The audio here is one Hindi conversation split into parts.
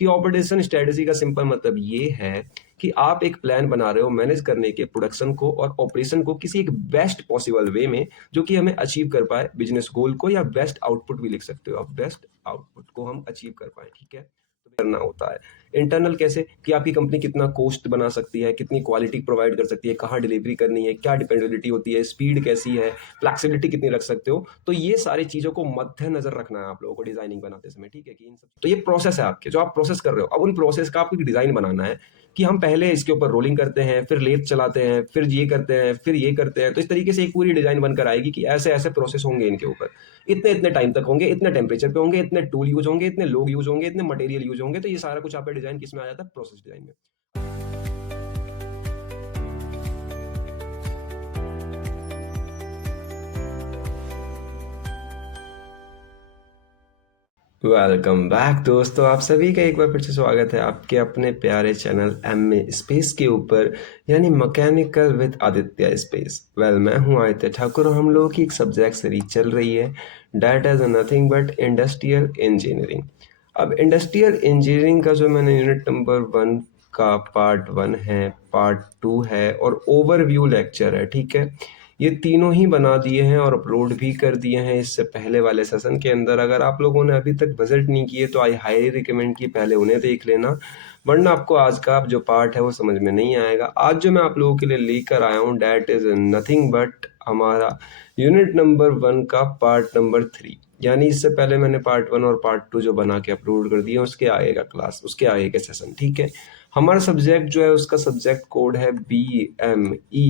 कि ऑपरेशन स्ट्रेटजी का सिंपल मतलब ये है कि आप एक प्लान बना रहे हो मैनेज करने के प्रोडक्शन को और ऑपरेशन को किसी एक बेस्ट पॉसिबल वे में, जो कि हमें अचीव कर पाए बिजनेस गोल को, या बेस्ट आउटपुट भी लिख सकते हो आप, बेस्ट आउटपुट को हम अचीव कर पाए। ठीक है, तो करना होता है इंटरनल कैसे कि आपकी कंपनी कितना कॉस्ट बना सकती है, कितनी क्वालिटी प्रोवाइड कर सकती है, कहाँ डिलीवरी करनी है, क्या डिपेंडेबिलिटी होती है, स्पीड कैसी है, फ्लेक्सिबिलिटी कितनी रख सकते हो। तो ये सारी चीजों को मद्देनजर रखना है आप लोगों को डिजाइनिंग बनाते समय। ठीक है, कि इन सब तो ये प्रोसेस है आपके जो आप प्रोसेस कर रहे हो। अब उन प्रोसेस का आपको डिजाइन बनाना है कि हम पहले इसके ऊपर रोलिंग करते हैं, फिर लेथ चलाते हैं, फिर ये करते हैं, फिर ये करते हैं। तो इस तरीके से एक पूरी डिजाइन बनकर आएगी कि ऐसे ऐसे प्रोसेस होंगे इनके ऊपर, इतने इतने टाइम तक होंगे, इतने टेम्परेचर पे होंगे, इतने टूल यूज होंगे, इतने लोग यूज होंगे, इतने मटेरियल यूज होंगे। तो ये सारा कुछ आपका डिजाइन किसमें आ जाता है? प्रोसेस डिजाइन में। वेलकम बैक दोस्तों, आप सभी का एक बार फिर से स्वागत है आपके अपने प्यारे चैनल एमए स्पेस के ऊपर, यानी मैकेनिकल विद आदित्य स्पेस। मैं हूं आदित्य ठाकुर और हम लोगों की एक सब्जेक्ट सीरीज चल रही है, that is nothing but industrial engineering. अब इंडस्ट्रियल इंजीनियरिंग का जो मैंने यूनिट नंबर 1 का पार्ट 1 है, पार्ट 2 है और ओवरव्यू लेक्चर है। ठीक है, ये तीनों ही बना दिए हैं और अपलोड भी कर दिए हैं इससे पहले वाले सेशन के अंदर। अगर आप लोगों ने अभी तक विजिट नहीं किए तो आई हाईली रिकमेंड कि पहले उन्हें देख लेना, वरना आपको आज का जो पार्ट है वो समझ में नहीं आएगा। आज जो मैं आप लोगों के लिए लेकर आया हूँ डैट इज नथिंग बट हमारा यूनिट नंबर 1 का पार्ट नंबर 3। यानी इससे पहले मैंने पार्ट 1 और पार्ट 2 जो बना के अपलोड कर दिए, उसके आगे का क्लास, उसके आगे का सेशन। ठीक है, हमारा सब्जेक्ट जो है उसका सब्जेक्ट कोड है BME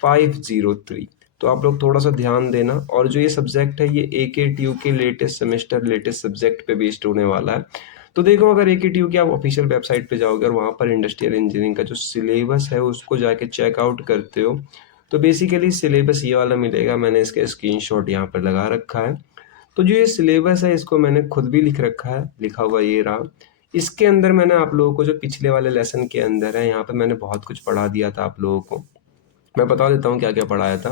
503। तो आप लोग थोड़ा सा ध्यान देना। और जो ये सब्जेक्ट है ये AKTU के लेटेस्ट सेमेस्टर लेटेस्ट सब्जेक्ट पे बेस्ड होने वाला है। तो देखो, अगर AKTU की आप ऑफिशियल वेबसाइट पे जाओगे और वहाँ पर इंडस्ट्रियल इंजीनियरिंग का जो सिलेबस है उसको जाके चेकआउट करते हो, तो बेसिकली सिलेबस ये वाला मिलेगा। मैंने इसका स्क्रीनशॉट यहाँ पर लगा रखा है। तो जो ये सिलेबस है इसको मैंने खुद भी लिख रखा है, लिखा हुआ ये रहा। इसके अंदर मैंने आप लोगों को जो पिछले वाले लेसन के अंदर है, यहाँ पे मैंने बहुत कुछ पढ़ा दिया था आप लोगों को। मैं बता देता हूँ क्या क्या पढ़ाया था।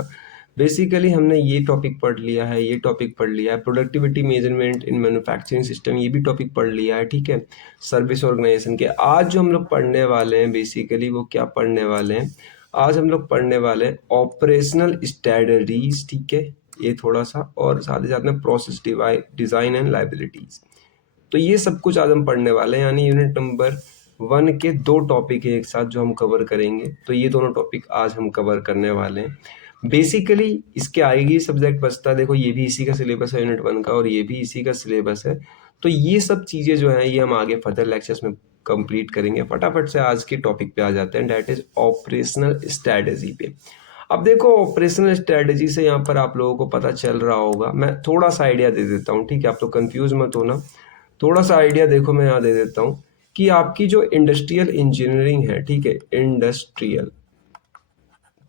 बेसिकली हमने ये टॉपिक पढ़ लिया है, ये टॉपिक पढ़ लिया है, productivity measurement in manufacturing system, ये भी टॉपिक पढ़ लिया है। ठीक है, सर्विस ऑर्गेनाइजेशन के आज जो हम लोग पढ़ने वाले हैं बेसिकली वो क्या पढ़ने वाले हैं, आज हम लोग पढ़ने वाले हैं ऑपरेशनल स्ट्रेटजीज। ठीक है, ये थोड़ा सा, और साथ ही साथ में प्रोसेस डिजाइन एंड लाइबिलिटीज। तो ये सब कुछ आज हम पढ़ने वाले हैं, यानी यूनिट नंबर 1 के 2 टॉपिक है एक साथ जो हम कवर करेंगे। तो ये दोनों टॉपिक आज हम कवर करने वाले हैं। बेसिकली इसके आगे ही सब्जेक्ट बचता है। देखो, ये भी इसी का सिलेबस है यूनिट 1 का और ये भी इसी का सिलेबस है। तो ये सब चीज़ें जो हैं ये हम आगे फर्दर लेक्चर्स में कंप्लीट करेंगे। फटाफट से आज के टॉपिक पे आ जाते हैं, डैट इज ऑपरेशनल स्ट्रेटजी पे। अब देखो, ऑपरेशनल स्ट्रेटजी से यहाँ पर आप लोगों को पता चल रहा होगा, मैं थोड़ा सा आइडिया दे देता हूँ। ठीक है, आप तो कंफ्यूज मत होना। थोड़ा सा आइडिया देखो मैं यहाँ दे देता हूँ कि आपकी जो इंडस्ट्रियल इंजीनियरिंग है, ठीक है, इंडस्ट्रियल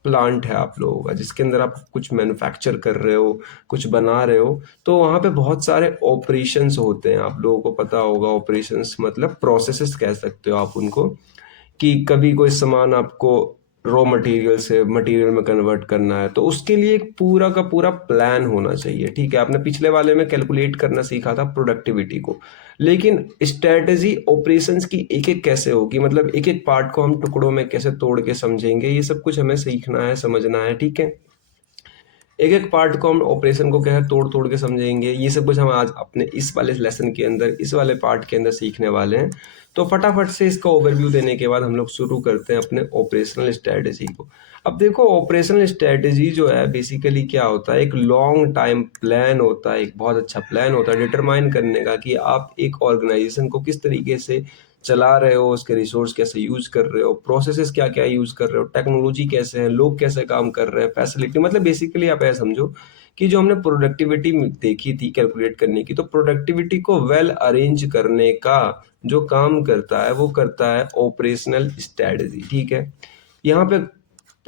प्लांट है आप लोगों का, जिसके अंदर आप कुछ मैन्युफैक्चर कर रहे हो, कुछ बना रहे हो, तो वहाँ पे बहुत सारे ऑपरेशंस होते हैं। आप लोगों को पता होगा, ऑपरेशंस मतलब प्रोसेसेस कह सकते हो आप उनको, कि कभी कोई सामान आपको रॉ मटेरियल से मटेरियल में कन्वर्ट करना है, तो उसके लिए एक पूरा का पूरा प्लान होना चाहिए। ठीक है, आपने पिछले वाले में कैलकुलेट करना सीखा था प्रोडक्टिविटी को, लेकिन स्ट्रेटजी ऑपरेशंस की एक एक कैसे होगी, मतलब एक एक पार्ट को हम टुकड़ों में कैसे तोड़ के समझेंगे, ये सब कुछ हमें सीखना है, समझना है। ठीक है, एक एक पार्ट को हम ऑपरेशन को क्या है तोड़ तोड़ के समझेंगे। ये सब कुछ हम आज अपने इस वाले लेसन के अंदर, इस वाले पार्ट के अंदर सीखने वाले हैं। तो फटाफट से इसका ओवरव्यू देने के बाद हम लोग शुरू करते हैं अपने ऑपरेशनल स्ट्रेटजी को। अब देखो, ऑपरेशनल स्ट्रेटजी जो है बेसिकली क्या होता है, एक लॉन्ग टाइम प्लान होता है, एक बहुत अच्छा प्लान होता है डिटरमाइन करने का कि आप एक ऑर्गेनाइजेशन को किस तरीके से चला रहे हो, उसके रिसोर्स कैसे यूज कर रहे हो, प्रोसेसेस क्या क्या यूज कर रहे हो, टेक्नोलॉजी कैसे है, लोग कैसे काम कर रहे हैं, फैसिलिटी, मतलब बेसिकली आप ऐसा समझो कि जो हमने प्रोडक्टिविटी देखी थी कैलकुलेट करने की, तो प्रोडक्टिविटी को वेल अरेंज करने का जो काम करता है वो करता है ऑपरेशनल स्ट्रेटजी। ठीक है, यहाँ पे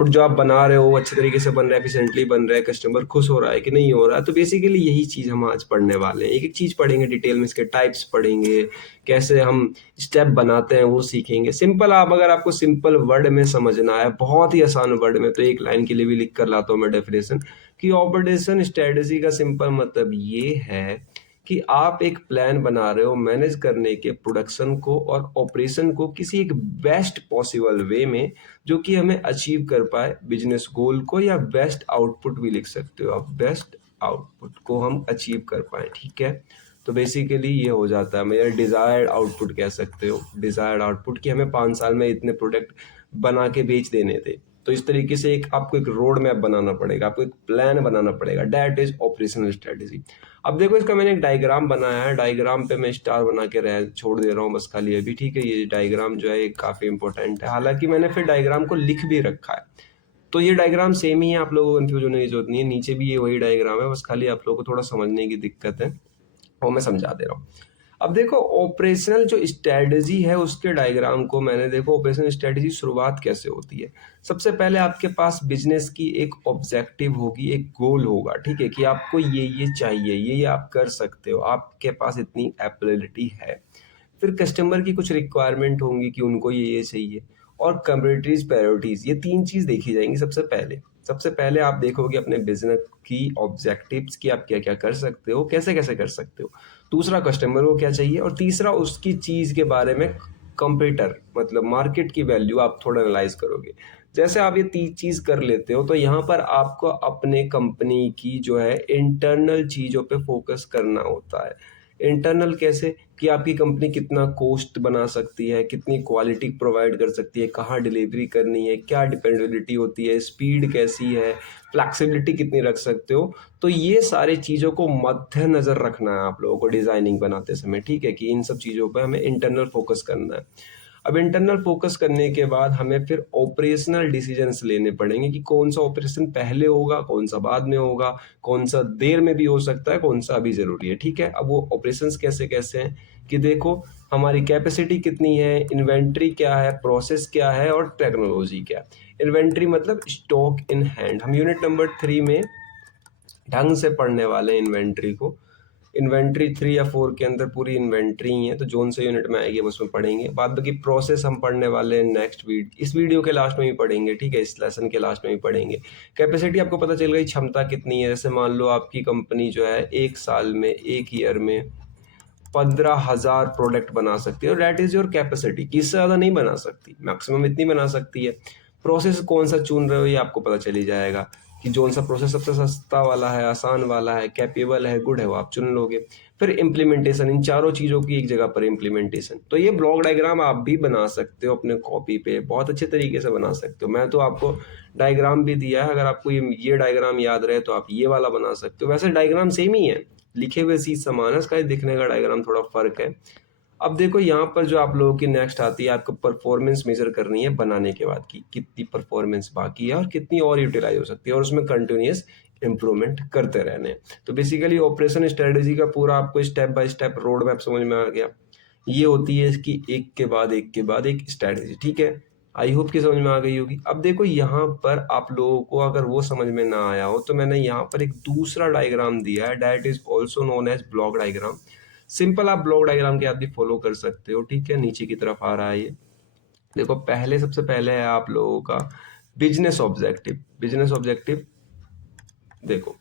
जो आप बना रहे हो अच्छे तरीके से बन रहा है, एफिशिएंटली बन रहा है, कस्टमर खुश हो रहा है कि नहीं हो रहा है। तो बेसिकली यही चीज़ हम आज पढ़ने वाले हैं। एक एक चीज़ पढ़ेंगे डिटेल में, इसके टाइप्स पढ़ेंगे, कैसे हम स्टेप बनाते हैं वो सीखेंगे। सिंपल, आप अगर आपको सिंपल वर्ड में समझना है, बहुत ही आसान वर्ड में, तो एक लाइन के लिए भी लिख कर लाता हूँ मैं डेफिनेशन, कि ऑपरेशन स्ट्रेटजी का सिंपल मतलब ये है कि आप एक प्लान बना रहे हो मैनेज करने के प्रोडक्शन को और ऑपरेशन को किसी एक बेस्ट पॉसिबल वे में, जो कि हमें अचीव कर पाए बिजनेस गोल को, या बेस्ट आउटपुट भी लिख सकते हो आप, बेस्ट आउटपुट को हम अचीव कर पाए, ठीक है। तो बेसिकली ये हो जाता है, मेरा डिज़ायर्ड आउटपुट कह सकते हो, डिज़ायर्ड आउटपुट कि हमें 5 साल में इतने प्रोडक्ट बना के बेच देने थे। तो इस तरीके से एक आपको एक रोड मैप बनाना पड़ेगा, आपको एक प्लान बनाना पड़ेगा, दैट इज ऑपरेशनल स्ट्रेटेजी। अब देखो इसका मैंने एक डायग्राम बनाया है, डायग्राम पे मैं स्टार बना के रह छोड़ दे रहा हूँ बस खाली अभी, ठीक है। ये डायग्राम जो है काफ़ी इंपॉर्टेंट है, हालांकि मैंने फिर डायग्राम को लिख भी रखा है, तो ये डायग्राम सेम ही है, आप लोगों को कंफ्यूज होने की जरूरत नहीं है, नीचे भी ये वही डायग्राम है, बस खाली आप लोगों को थोड़ा समझने की दिक्कत है, वो मैं समझा दे रहा हूँ। अब देखो ऑपरेशनल जो स्ट्रेटजी है उसके डायग्राम को मैंने, देखो ऑपरेशनल स्ट्रेटजी शुरुआत कैसे होती है। सबसे पहले आपके पास बिजनेस की एक ऑब्जेक्टिव होगी, एक गोल होगा, ठीक है, कि आपको ये चाहिए, ये आप कर सकते हो, आपके पास इतनी एबिलिटी है। फिर कस्टमर की कुछ रिक्वायरमेंट होंगी कि उनको ये चाहिए, और कम्युनिटीज प्रायोरिटीज, ये 3 चीज देखी जाएंगी सबसे पहले आप देखोगे अपने बिजनेस की ऑब्जेक्टिव्स की, आप क्या क्या कर सकते हो, कैसे कैसे कर सकते हो। दूसरा कस्टमर को क्या चाहिए, और तीसरा उसकी चीज़ के बारे में कंपेटर मतलब मार्केट की वैल्यू आप थोड़ा एनालाइज करोगे। जैसे आप ये 3 चीज़ कर लेते हो तो यहाँ पर आपको अपने कंपनी की जो है इंटरनल चीज़ों पे फोकस करना होता है। इंटरनल कैसे, कि आपकी कंपनी कितना कॉस्ट बना सकती है, कितनी क्वालिटी प्रोवाइड कर सकती है, कहाँ डिलीवरी करनी है, क्या डिपेंडेबिलिटी होती है, स्पीड कैसी है, फ्लैक्सिबिलिटी कितनी रख सकते हो। तो ये सारी चीज़ों को मद्देनज़र रखना है आप लोगों को डिज़ाइनिंग बनाते समय, ठीक है, कि इन सब चीज़ों पर हमें इंटरनल फोकस करना है। अब इंटरनल फोकस करने के बाद हमें फिर ऑपरेशनल डिसीजंस लेने पड़ेंगे कि कौन सा ऑपरेशन पहले होगा, कौन सा बाद में होगा, कौन सा देर में भी हो सकता है, कौन सा अभी ज़रूरी है, ठीक है। अब वो ऑपरेशंस कैसे कैसे हैं कि देखो हमारी कैपेसिटी कितनी है, इन्वेंट्री क्या है, प्रोसेस क्या है, और टेक्नोलॉजी क्या है। इन्वेंट्री मतलब स्टॉक इन हैंड, हम यूनिट नंबर 3 में ढंग से पढ़ने वाले हैं इन्वेंट्री को। इन्वेंट्री 3 या 4 के अंदर पूरी इन्वेंट्री ही है, तो जोन से यूनिट में आएगी उसमें पढ़ेंगे। बाद बाकी प्रोसेस हम पढ़ने वाले हैं नेक्स्ट इस वीडियो के लास्ट में भी पढ़ेंगे, ठीक है, इस लेसन के लास्ट में भी पढ़ेंगे। कैपेसिटी आपको पता चल गई, क्षमता कितनी है। जैसे मान लो आपकी कंपनी जो है 1 साल में, 1 ईयर में 15,000 प्रोडक्ट बना सकती है, और दैट इज योर कैपेसिटी, इससे ज़्यादा नहीं बना सकती, मैक्सिमम इतनी बना सकती है। प्रोसेस कौन सा चुन रहे हो ये आपको पता चली जाएगा कि जोन सा प्रोसेस सबसे सस्ता वाला है, आसान वाला है, कैपेबल है, गुड है, वो आप चुन लोगे। फिर इम्प्लीमेंटेशन, इन चारों चीज़ों की एक जगह पर इम्प्लीमेंटेशन। तो ये ब्लॉक डायग्राम आप भी बना सकते हो अपने कॉपी पे, बहुत अच्छे तरीके से बना सकते हो। मैं तो आपको डायग्राम भी दिया है, अगर आपको ये डायग्राम याद रहे तो आप ये वाला बना सकते हो। वैसे डायग्राम सेम ही है, लिखे हुए चीज समान है, इसका दिखने का डायग्राम थोड़ा फर्क है। अब देखो यहाँ पर जो आप लोगों की नेक्स्ट आती है, आपको परफॉर्मेंस मेजर करनी है बनाने के बाद की कितनी परफॉर्मेंस बाकी है और कितनी और यूटिलाइज हो सकती है, और उसमें कंटिन्यूस इंप्रूवमेंट करते रहने हैं। तो बेसिकली ऑपरेशन स्ट्रेटेजी का पूरा आपको step by step road map समझ में आ गया। ये होती है इसकी एक के बाद एक के बाद एक स्ट्रेटेजी, ठीक है। आई होप कि समझ में आ गई होगी। अब देखो यहाँ पर आप लोगों को अगर वो समझ में ना आया हो तो मैंने यहाँ पर एक दूसरा डायग्राम दिया है, that is also known as block diagram. Simple आप ब्लॉक डायग्राम के आप भी फॉलो कर सकते हो, ठीक है। नीचे की तरफ आ रहा है ये, देखो पहले सबसे पहले है आप लोगों का बिजनेस ऑब्जेक्टिव। बिजनेस ऑब्जेक्टिव देखो,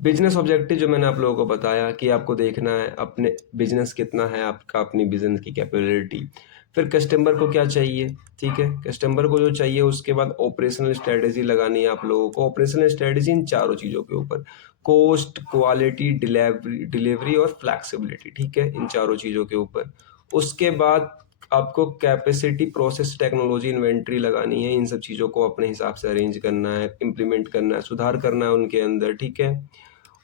बिजनेस ऑब्जेक्टिव जो मैंने आप लोगों को बताया कि आपको देखना है अपने बिजनेस कितना है आपका, अपनी बिजनेस की कैपेबिलिटी। फिर कस्टमर को क्या चाहिए, ठीक है, कस्टमर को जो चाहिए उसके बाद ऑपरेशनल स्ट्रेटेजी लगानी है आप लोगों को। ऑपरेशनल स्ट्रेटेजी इन चारों चीज़ों के ऊपर, कॉस्ट, क्वालिटी, डिलीवरी और फ्लैक्सिबिलिटी, ठीक है, इन चारों चीज़ों के ऊपर। उसके बाद आपको कैपेसिटी, प्रोसेस, टेक्नोलॉजी, इन्वेंट्री लगानी है। इन सब चीज़ों को अपने हिसाब से अरेंज करना है, इम्प्लीमेंट करना है, सुधार करना है उनके अंदर, ठीक है।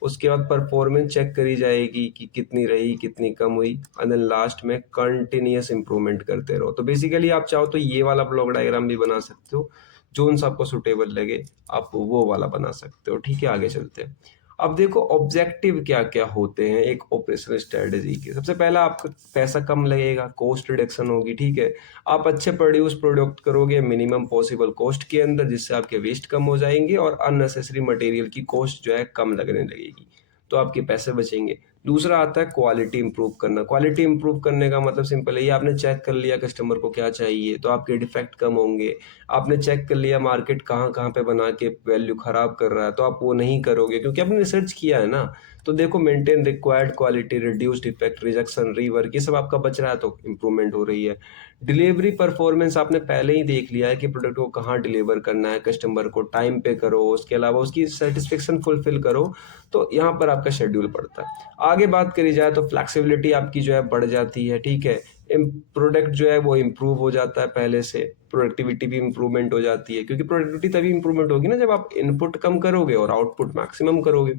उसके बाद परफॉर्मेंस चेक करी जाएगी कि कितनी रही, कितनी कम हुई, एंड देन लास्ट में कंटिन्यूअस इंप्रूवमेंट करते रहो। तो बेसिकली आप चाहो तो ये वाला ब्लॉक डायग्राम भी बना सकते हो, जोन सा आपको सुटेबल लगे आप वो वाला बना सकते हो, ठीक है। आगे चलते हैं। अब देखो ऑब्जेक्टिव क्या क्या होते हैं एक ऑपरेशनल स्ट्रेटेजी के। सबसे पहला आपका पैसा कम लगेगा, कॉस्ट रिडक्शन होगी, ठीक है। आप अच्छे प्रोड्यूस प्रोडक्ट करोगे मिनिमम पॉसिबल कॉस्ट के अंदर, जिससे आपके वेस्ट कम हो जाएंगे और अननेसेसरी मटेरियल की कॉस्ट जो है कम लगने लगेगी, तो आपके पैसे बचेंगे। दूसरा आता है क्वालिटी इंप्रूव करना। क्वालिटी इंप्रूव करने का मतलब सिंपल है, ये आपने चेक कर लिया कस्टमर को क्या चाहिए तो आपके डिफेक्ट कम होंगे। आपने चेक कर लिया मार्केट कहाँ कहाँ पे बना के वैल्यू खराब कर रहा है तो आप वो नहीं करोगे, क्योंकि आपने रिसर्च किया है ना। तो देखो maintain required quality, reduce defect, rejection, rework, ये सब आपका बच रहा है तो इंप्रूवमेंट हो रही है। डिलीवरी परफॉर्मेंस आपने पहले ही देख लिया है कि प्रोडक्ट को कहाँ डिलीवर करना है, कस्टमर को टाइम पे करो, उसके अलावा उसकी सेटिस्फेक्शन फुलफिल करो, तो यहाँ पर आपका शेड्यूल पड़ता है। आगे बात करी जाए तो फ्लेक्सिबिलिटी आपकी जो है बढ़ जाती है, ठीक है। प्रोडक्ट जो है वो इम्प्रूव हो जाता है पहले से, प्रोडक्टिविटी भी इम्प्रूवमेंट हो जाती है, क्योंकि प्रोडक्टिविटी तभी इम्प्रूवमेंट होगी ना जब आप इनपुट कम करोगे और आउटपुट मैक्सिमम करोगे।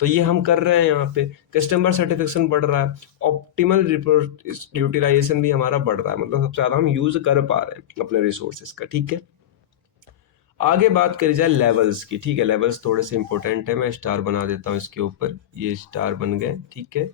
तो ये हम कर रहे हैं यहाँ पे। कस्टमर सेटिस्फेक्शन बढ़ रहा है, ऑप्टिमल यूटिलाइजेशन भी हमारा बढ़ रहा है, मतलब सबसे ज्यादा हम यूज कर पा रहे हैं अपने रिसोर्सेज का, ठीक है। आगे बात करी जाए लेवल्स की, ठीक है। लेवल्स थोड़े से इंपॉर्टेंट है, मैं स्टार बना देता हूँ इसके ऊपर, ये स्टार बन गए, ठीक है।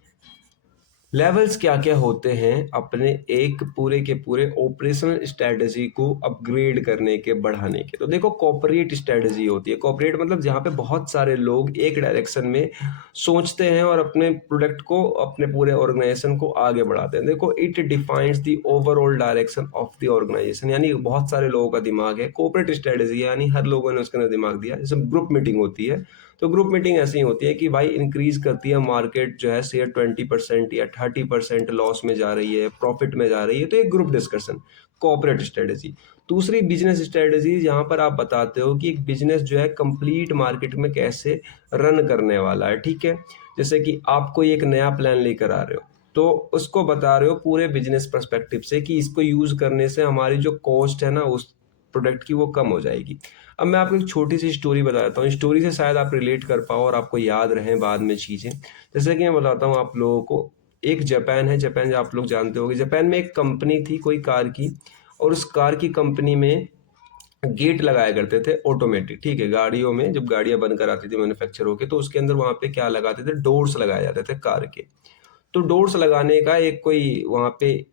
लेवल्स क्या क्या होते हैं अपने एक पूरे के पूरे ऑपरेशनल स्ट्रेटजी को अपग्रेड करने के, बढ़ाने के। तो देखो कॉर्पोरेट स्ट्रेटजी होती है, कॉर्पोरेट मतलब जहाँ पे बहुत सारे लोग एक डायरेक्शन में सोचते हैं और अपने प्रोडक्ट को, अपने पूरे ऑर्गेनाइजेशन को आगे बढ़ाते हैं। देखो it defines the overall direction of the organisation, यानी बहुत सारे लोगों का दिमाग है। कॉर्पोरेट स्ट्रेटजी यानी हर लोगों ने उसके अंदर दिमाग दिया। जैसे ग्रुप मीटिंग होती है, तो ग्रुप मीटिंग ऐसी होती है कि भाई इंक्रीज करती है मार्केट जो है शेयर 20% या 30% लॉस में जा रही है, प्रॉफिट में जा रही है, तो एक ग्रुप डिस्कशन, कॉर्पोरेट स्ट्रेटजी। दूसरी बिजनेस स्ट्रेटजी, जहां पर आप बताते हो कि एक बिजनेस जो है कंप्लीट मार्केट में कैसे रन करने वाला है, ठीक है। जैसे कि आप कोई एक नया प्लान लेकर आ रहे हो, तो उसको बता रहे हो पूरे बिजनेस पर्सपेक्टिव से कि इसको यूज करने से हमारी जो कॉस्ट है ना उस प्रोडक्ट की, वो कम हो जाएगी। अब मैं आपको एक छोटी सी स्टोरी बताता हूँ, स्टोरी से शायद आप रिलेट कर पाओ और आपको याद रहें बाद में चीजें। जैसे कि मैं बताता हूँ आप लोगों को, एक जापान है, जापान आप लोग जानते होंगे। जापान में एक कंपनी थी कोई कार की, और उस कार की कंपनी में गेट लगाया करते थे ऑटोमेटिक, ठीक है। गाड़ियों में जब गाड़ियां बनकर आती थी मैन्युफैक्चर होके, तो उसके अंदर वहां पे क्या लगाते थे, डोर्स लगाए जाते थे कार के। तो डोर्स लगाने का एक कोई वहां पे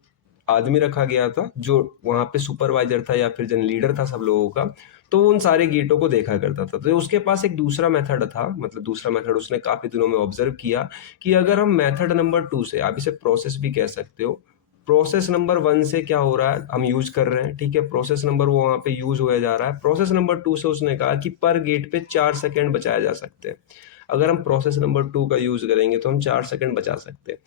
आदमी रखा गया था, जो वहां पे सुपरवाइजर था या फिर जन लीडर था सब लोगों का। तो वो उन सारे गेटों को देखा करता था। तो उसके पास एक दूसरा मेथड था, मतलब दूसरा मेथड उसने काफी दिनों में ऑब्जर्व किया कि अगर हम मेथड नंबर 2 से, आप इसे प्रोसेस भी कह सकते हो, प्रोसेस नंबर 1 से क्या हो रहा है, हम यूज कर रहे हैं, ठीक है। प्रोसेस नंबर वो वहां पे यूज होया जा रहा है। प्रोसेस नंबर 2 से उसने कहा कि पर गेट पे 4 सेकंड बचाया जा सकते हैं। अगर हम प्रोसेस नंबर 2 का यूज करेंगे तो हम 4 सेकंड बचा सकते हैं।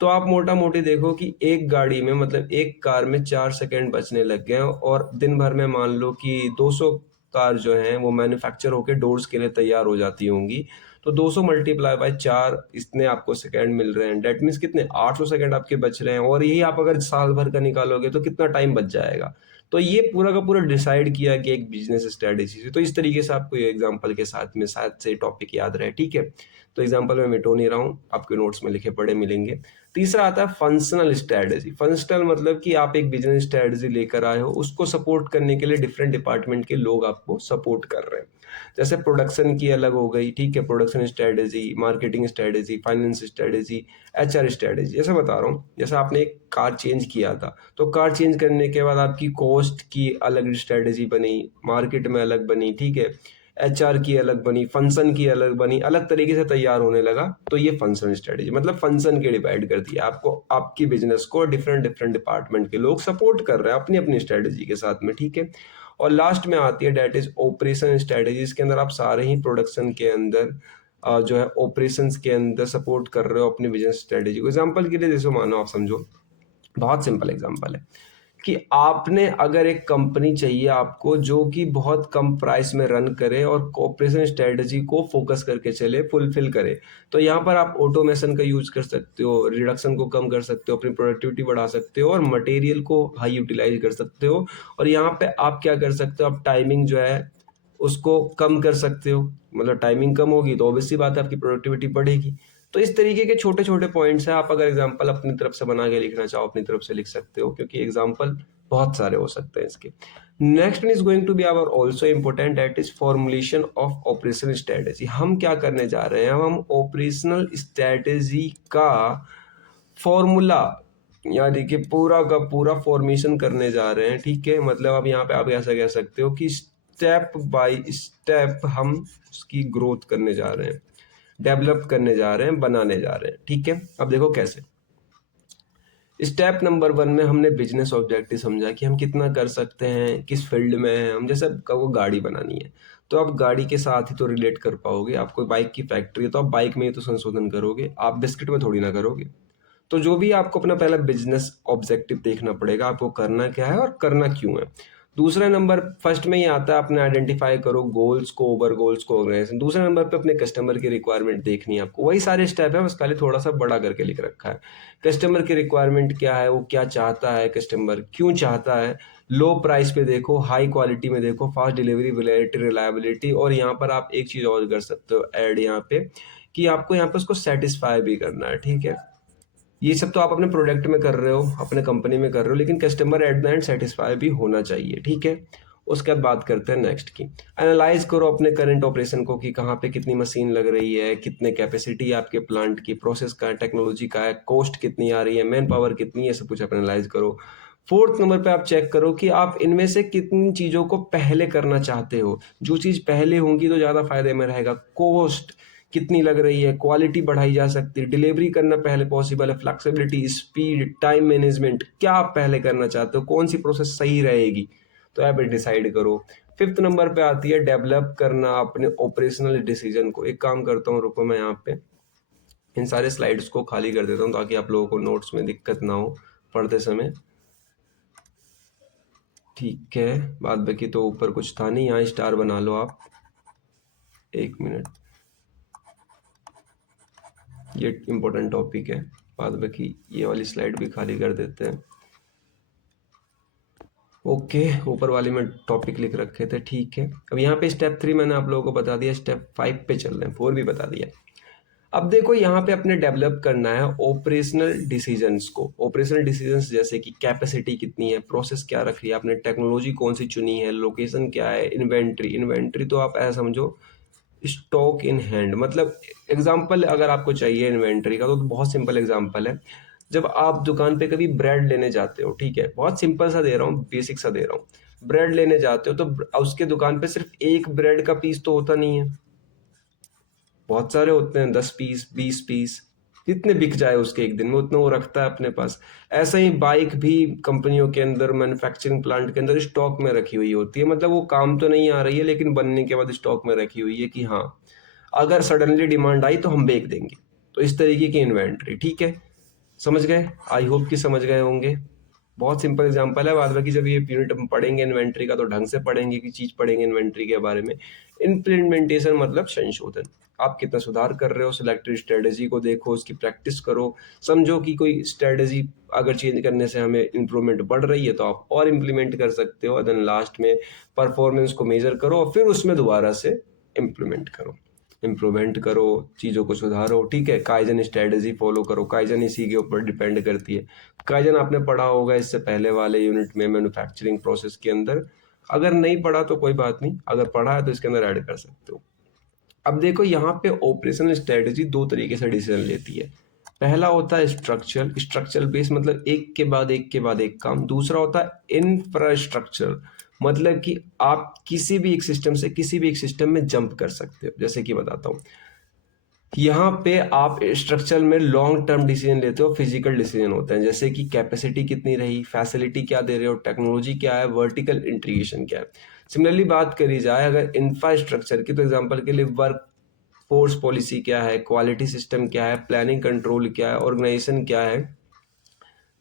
तो आप मोटा मोटी देखो कि एक गाड़ी में, मतलब एक कार में 4 सेकंड बचने लग गए, और दिन भर में मान लो कि 200 कार जो हैं वो मैन्युफैक्चर होके डोर्स के लिए तैयार हो जाती होंगी। तो 200 मल्टीप्लाई बाय 4, इतने आपको सेकंड मिल रहे हैं। डेट मीन्स कितने, 800 सेकंड आपके बच रहे हैं। और यही आप अगर साल भर का निकालोगे तो कितना टाइम बच जाएगा। तो ये पूरा का पूरा डिसाइड किया कि एक बिजनेस स्ट्रेटेजी से। तो इस तरीके से आपको ये एग्जांपल के साथ में शायद से टॉपिक याद रहे, ठीक है। तो एग्जांपल में मिटो नहीं रहा हूँ, आपके नोट्स में लिखे पड़े मिलेंगे। तीसरा आता है फंक्शनल स्ट्रेटेजी। फंक्शनल मतलब कि आप एक बिजनेस स्ट्रेटेजी लेकर आए हो, उसको सपोर्ट करने के लिए डिफरेंट डिपार्टमेंट के लोग आपको सपोर्ट कर रहे हैं। जैसे प्रोडक्शन की अलग हो गई, ठीक है, production strategy, marketing strategy, finance strategy, HR strategy. जैसे बता रहा हूँ, जैसे आपने एक कार चेंज किया था, तो कार चेंज करने के बाद आपकी कॉस्ट की अलग स्ट्रेटेजी बनी, मार्केट में अलग बनी, ठीक है, एचआर की अलग बनी, फंक्शन की अलग बनी, अलग तरीके से तैयार होने लगा। तो ये फंक्शन स्ट्रेटेजी, मतलब फंक्शन के डिवाइड कर दिया आपको, आपकी बिजनेस को डिफरेंट डिफरेंट डिपार्टमेंट के लोग सपोर्ट कर रहे हैं अपनी अपनी स्ट्रेटेजी के साथ में, ठीक है। और लास्ट में आती है डेट इज ऑपरेशन स्ट्रेटेजी। इसके अंदर आप सारे ही प्रोडक्शन के अंदर जो है ऑपरेशंस के अंदर सपोर्ट कर रहे हो अपनी बिजनेस स्ट्रेटेजी को। एग्जांपल के लिए जैसे मानो आप समझो, बहुत सिंपल एग्जांपल है कि आपने अगर एक कंपनी चाहिए आपको जो कि बहुत कम प्राइस में रन करे और ऑपरेशन स्ट्रेटजी को फोकस करके चले, फुलफिल करे, तो यहाँ पर आप ऑटोमेशन का यूज कर सकते हो, रिडक्शन को कम कर सकते हो, अपनी प्रोडक्टिविटी बढ़ा सकते हो और मटेरियल को हाई यूटिलाइज कर सकते हो। और यहाँ पे आप क्या कर सकते हो, आप टाइमिंग जो है उसको कम कर सकते हो। मतलब टाइमिंग कम होगी तो ऑब्वियसली बात है आपकी प्रोडक्टिविटी बढ़ेगी। तो इस तरीके के छोटे छोटे पॉइंट्स हैं। आप अगर एग्जांपल अपनी तरफ से बना के लिखना चाहो, अपनी तरफ से लिख सकते हो, क्योंकि एग्जांपल बहुत सारे हो सकते हैं इसके। Next one is going to be our also important, that is formulation of operational strategy. हम क्या करने जा रहे हैं, हम ऑपरेशनल स्ट्रेटेजी का फॉर्मूला, यानी कि पूरा का पूरा फॉर्मेशन करने जा रहे हैं, ठीक है। मतलब अब यहाँ पे आप ऐसा कह सकते हो कि स्टेप बाय स्टेप हम उसकी ग्रोथ करने जा रहे हैं, डेवलप करने जा रहे हैं, बनाने जा रहे हैं, ठीक है। अब देखो कैसे। स्टेप नंबर 1 में हमने बिजनेस ऑब्जेक्टिव समझा कि हम कितना कर सकते हैं, किस फील्ड में हैं हम। जैसे को गाड़ी बनानी है, तो आप गाड़ी के साथ ही तो रिलेट कर पाओगे। आप कोई बाइक की फैक्ट्री है तो आप बाइक में ही तो संशोधन करोगे, आप बिस्किट में थोड़ी ना करोगे। तो जो भी आपको अपना पहला बिजनेस ऑब्जेक्टिव देखना पड़ेगा, आपको करना क्या है और करना क्यों है। दूसरा नंबर फर्स्ट में ही आता है, अपने आइडेंटिफाई करो गोल्स को, ओवर गोल्स को, ऑर्गेनाइजेशन। दूसरे नंबर पे अपने कस्टमर की रिक्वायरमेंट देखनी है आपको। वही सारे स्टेप है, बस खाली थोड़ा सा बड़ा करके लिख रखा है। कस्टमर की रिक्वायरमेंट क्या है, वो क्या चाहता है, कस्टमर क्यों चाहता है। लो प्राइस पे देखो, हाई क्वालिटी में देखो, फास्ट डिलीवरी, वैलिडिटी, रिलायबिलिटी। और यहाँ पर आप एक चीज़ और कर सकते हो ऐड यहाँ पे, कि आपको यहाँ पे उसको सेटिस्फाई भी करना है, ठीक है। ये सब तो आप अपने प्रोडक्ट में कर रहे हो, अपने कंपनी में कर रहे हो, लेकिन customer at the end satisfy भी होना चाहिए, ठीक है। उसके बाद बात करते हैं नेक्स्ट की। एनालाइज करो अपने करंट ऑपरेशन को, कि कहाँ पे कितनी मशीन लग रही है, कितने कैपेसिटी है आपके प्लांट की, प्रोसेस का है, टेक्नोलॉजी का है, कॉस्ट कितनी आ रही है, मैन पावर कितनी है, सब कुछ आप एनालाइज करो। फोर्थ नंबर पे आप चेक करो कि आप इनमें से कितनी चीज़ों को पहले करना चाहते हो। जो चीज़ पहले होंगी तो ज़्यादा फायदे में रहेगा। कॉस्ट कितनी लग रही है, क्वालिटी बढ़ाई जा सकती है, डिलीवरी करना पहले पॉसिबल है, फ्लेक्सिबिलिटी, स्पीड, टाइम मैनेजमेंट, क्या आप पहले करना चाहते हो, कौन सी प्रोसेस सही रहेगी, तो आप डिसाइड करो। फिफ्थ नंबर पे आती है डेवलप करना अपने ऑपरेशनल डिसीजन को। एक काम करता हूँ, रुको मैं यहाँ पे इन सारे स्लाइड्स को खाली कर देता हूँ ताकि आप लोगों को नोट्स में दिक्कत ना हो पढ़ते समय। ठीक है, बाद बाकी तो ऊपर कुछ था नहीं, यहाँ स्टार बना लो आप। एक मिनट, ये इम्पोर्टेंट टॉपिक है। बाद बाकी ये वाली स्लाइड भी खाली कर देते हैं। ओके, ऊपर वाले में टॉपिक लिख रखे थे, ठीक है। अब यहाँ पे स्टेप 3 मैंने आप लोगों को बता दिया, स्टेप 5 पे चल रहे हैं, 4 भी बता दिया। अब देखो यहाँ पे अपने डेवलप करना है ऑपरेशनल डिसीजंस को। ऑपरेशनल डिसीजंस जैसे कि कैपेसिटी कितनी है, प्रोसेस क्या रखी है आपने, टेक्नोलॉजी कौन सी चुनी है, लोकेशन क्या है, इन्वेंट्री। इन्वेंट्री तो आप ऐसा समझो स्टॉक इन हैंड, मतलब एग्जांपल अगर आपको चाहिए इन्वेंट्री का तो बहुत सिंपल एग्जांपल है। जब आप दुकान पे कभी ब्रेड लेने जाते हो, ठीक है, बहुत सिंपल सा दे रहा हूँ, बेसिक सा दे रहा हूँ। ब्रेड लेने जाते हो तो उसके दुकान पे सिर्फ एक ब्रेड का पीस तो होता नहीं है, बहुत सारे होते हैं, 10 पीस, 20 पीस, जितने बिक जाए उसके एक दिन में उतना वो रखता है अपने पास। ऐसा ही बाइक भी कंपनियों के अंदर, मैन्युफैक्चरिंग प्लांट के अंदर स्टॉक में रखी हुई होती है, मतलब वो काम तो नहीं आ रही है लेकिन बनने के बाद स्टॉक में रखी हुई है कि हाँ अगर सडनली डिमांड आई तो हम बेच देंगे। तो इस तरीके की इन्वेंट्री, ठीक है, समझ गए, आई होप कि समझ गए होंगे। बहुत सिंपल एग्जांपल है, बाद बाकी जब ये यूनिट हम पढ़ेंगे इन्वेंट्री का तो ढंग से पढ़ेंगे कि चीज पढ़ेंगे इन्वेंट्री के बारे में। इम्प्लीमेंटेशन मतलब संशोधन, आप कितना सुधार कर रहे हो, सिलेक्टेड स्ट्रेटेजी को देखो, उसकी प्रैक्टिस करो, समझो कि कोई स्ट्रेटेजी अगर चेंज करने से हमें इंप्रूवमेंट बढ़ रही है तो आप और इम्प्लीमेंट कर सकते हो। देन लास्ट में परफॉर्मेंस को मेजर करो और फिर उसमें दोबारा से इम्प्लीमेंट करो, इम्प्रूवमेंट करो, चीज़ों को सुधारो, ठीक है। काइजन स्ट्रेटेजी फॉलो करो, काइजन इसी के ऊपर डिपेंड करती है। काइजन आपने पढ़ा होगा इससे पहले वाले यूनिट में मैन्युफैक्चरिंग प्रोसेस के अंदर, अगर नहीं पढ़ा तो कोई बात नहीं, अगर पढ़ा है तो इसके अंदर ऐड कर सकते हो। अब देखो यहाँ पे ऑपरेशनल स्ट्रेटेजी दो तरीके से डिसीजन लेती है। पहला होता है स्ट्रक्चरल बेस, मतलब एक के बाद एक के बाद एक काम। दूसरा होता है इंफ्रास्ट्रक्चर, मतलब कि आप किसी भी एक सिस्टम से किसी भी एक सिस्टम में जंप कर सकते हो। जैसे कि बताता हूँ, यहाँ पे आप स्ट्रक्चर में लॉन्ग टर्म डिसीजन लेते हो, फिजिकल डिसीजन होते हैं, जैसे कि कैपेसिटी कितनी रही, फैसिलिटी क्या दे रहे हो, टेक्नोलॉजी क्या है, वर्टिकल इंटीग्रेशन क्या है। सिमिलरली बात करी जाए अगर इंफ्रास्ट्रक्चर की, तो एग्जांपल के लिए वर्क फोर्स पॉलिसी क्या है, क्वालिटी सिस्टम क्या है, प्लानिंग कंट्रोल क्या है, ऑर्गेनाइजेशन क्या है।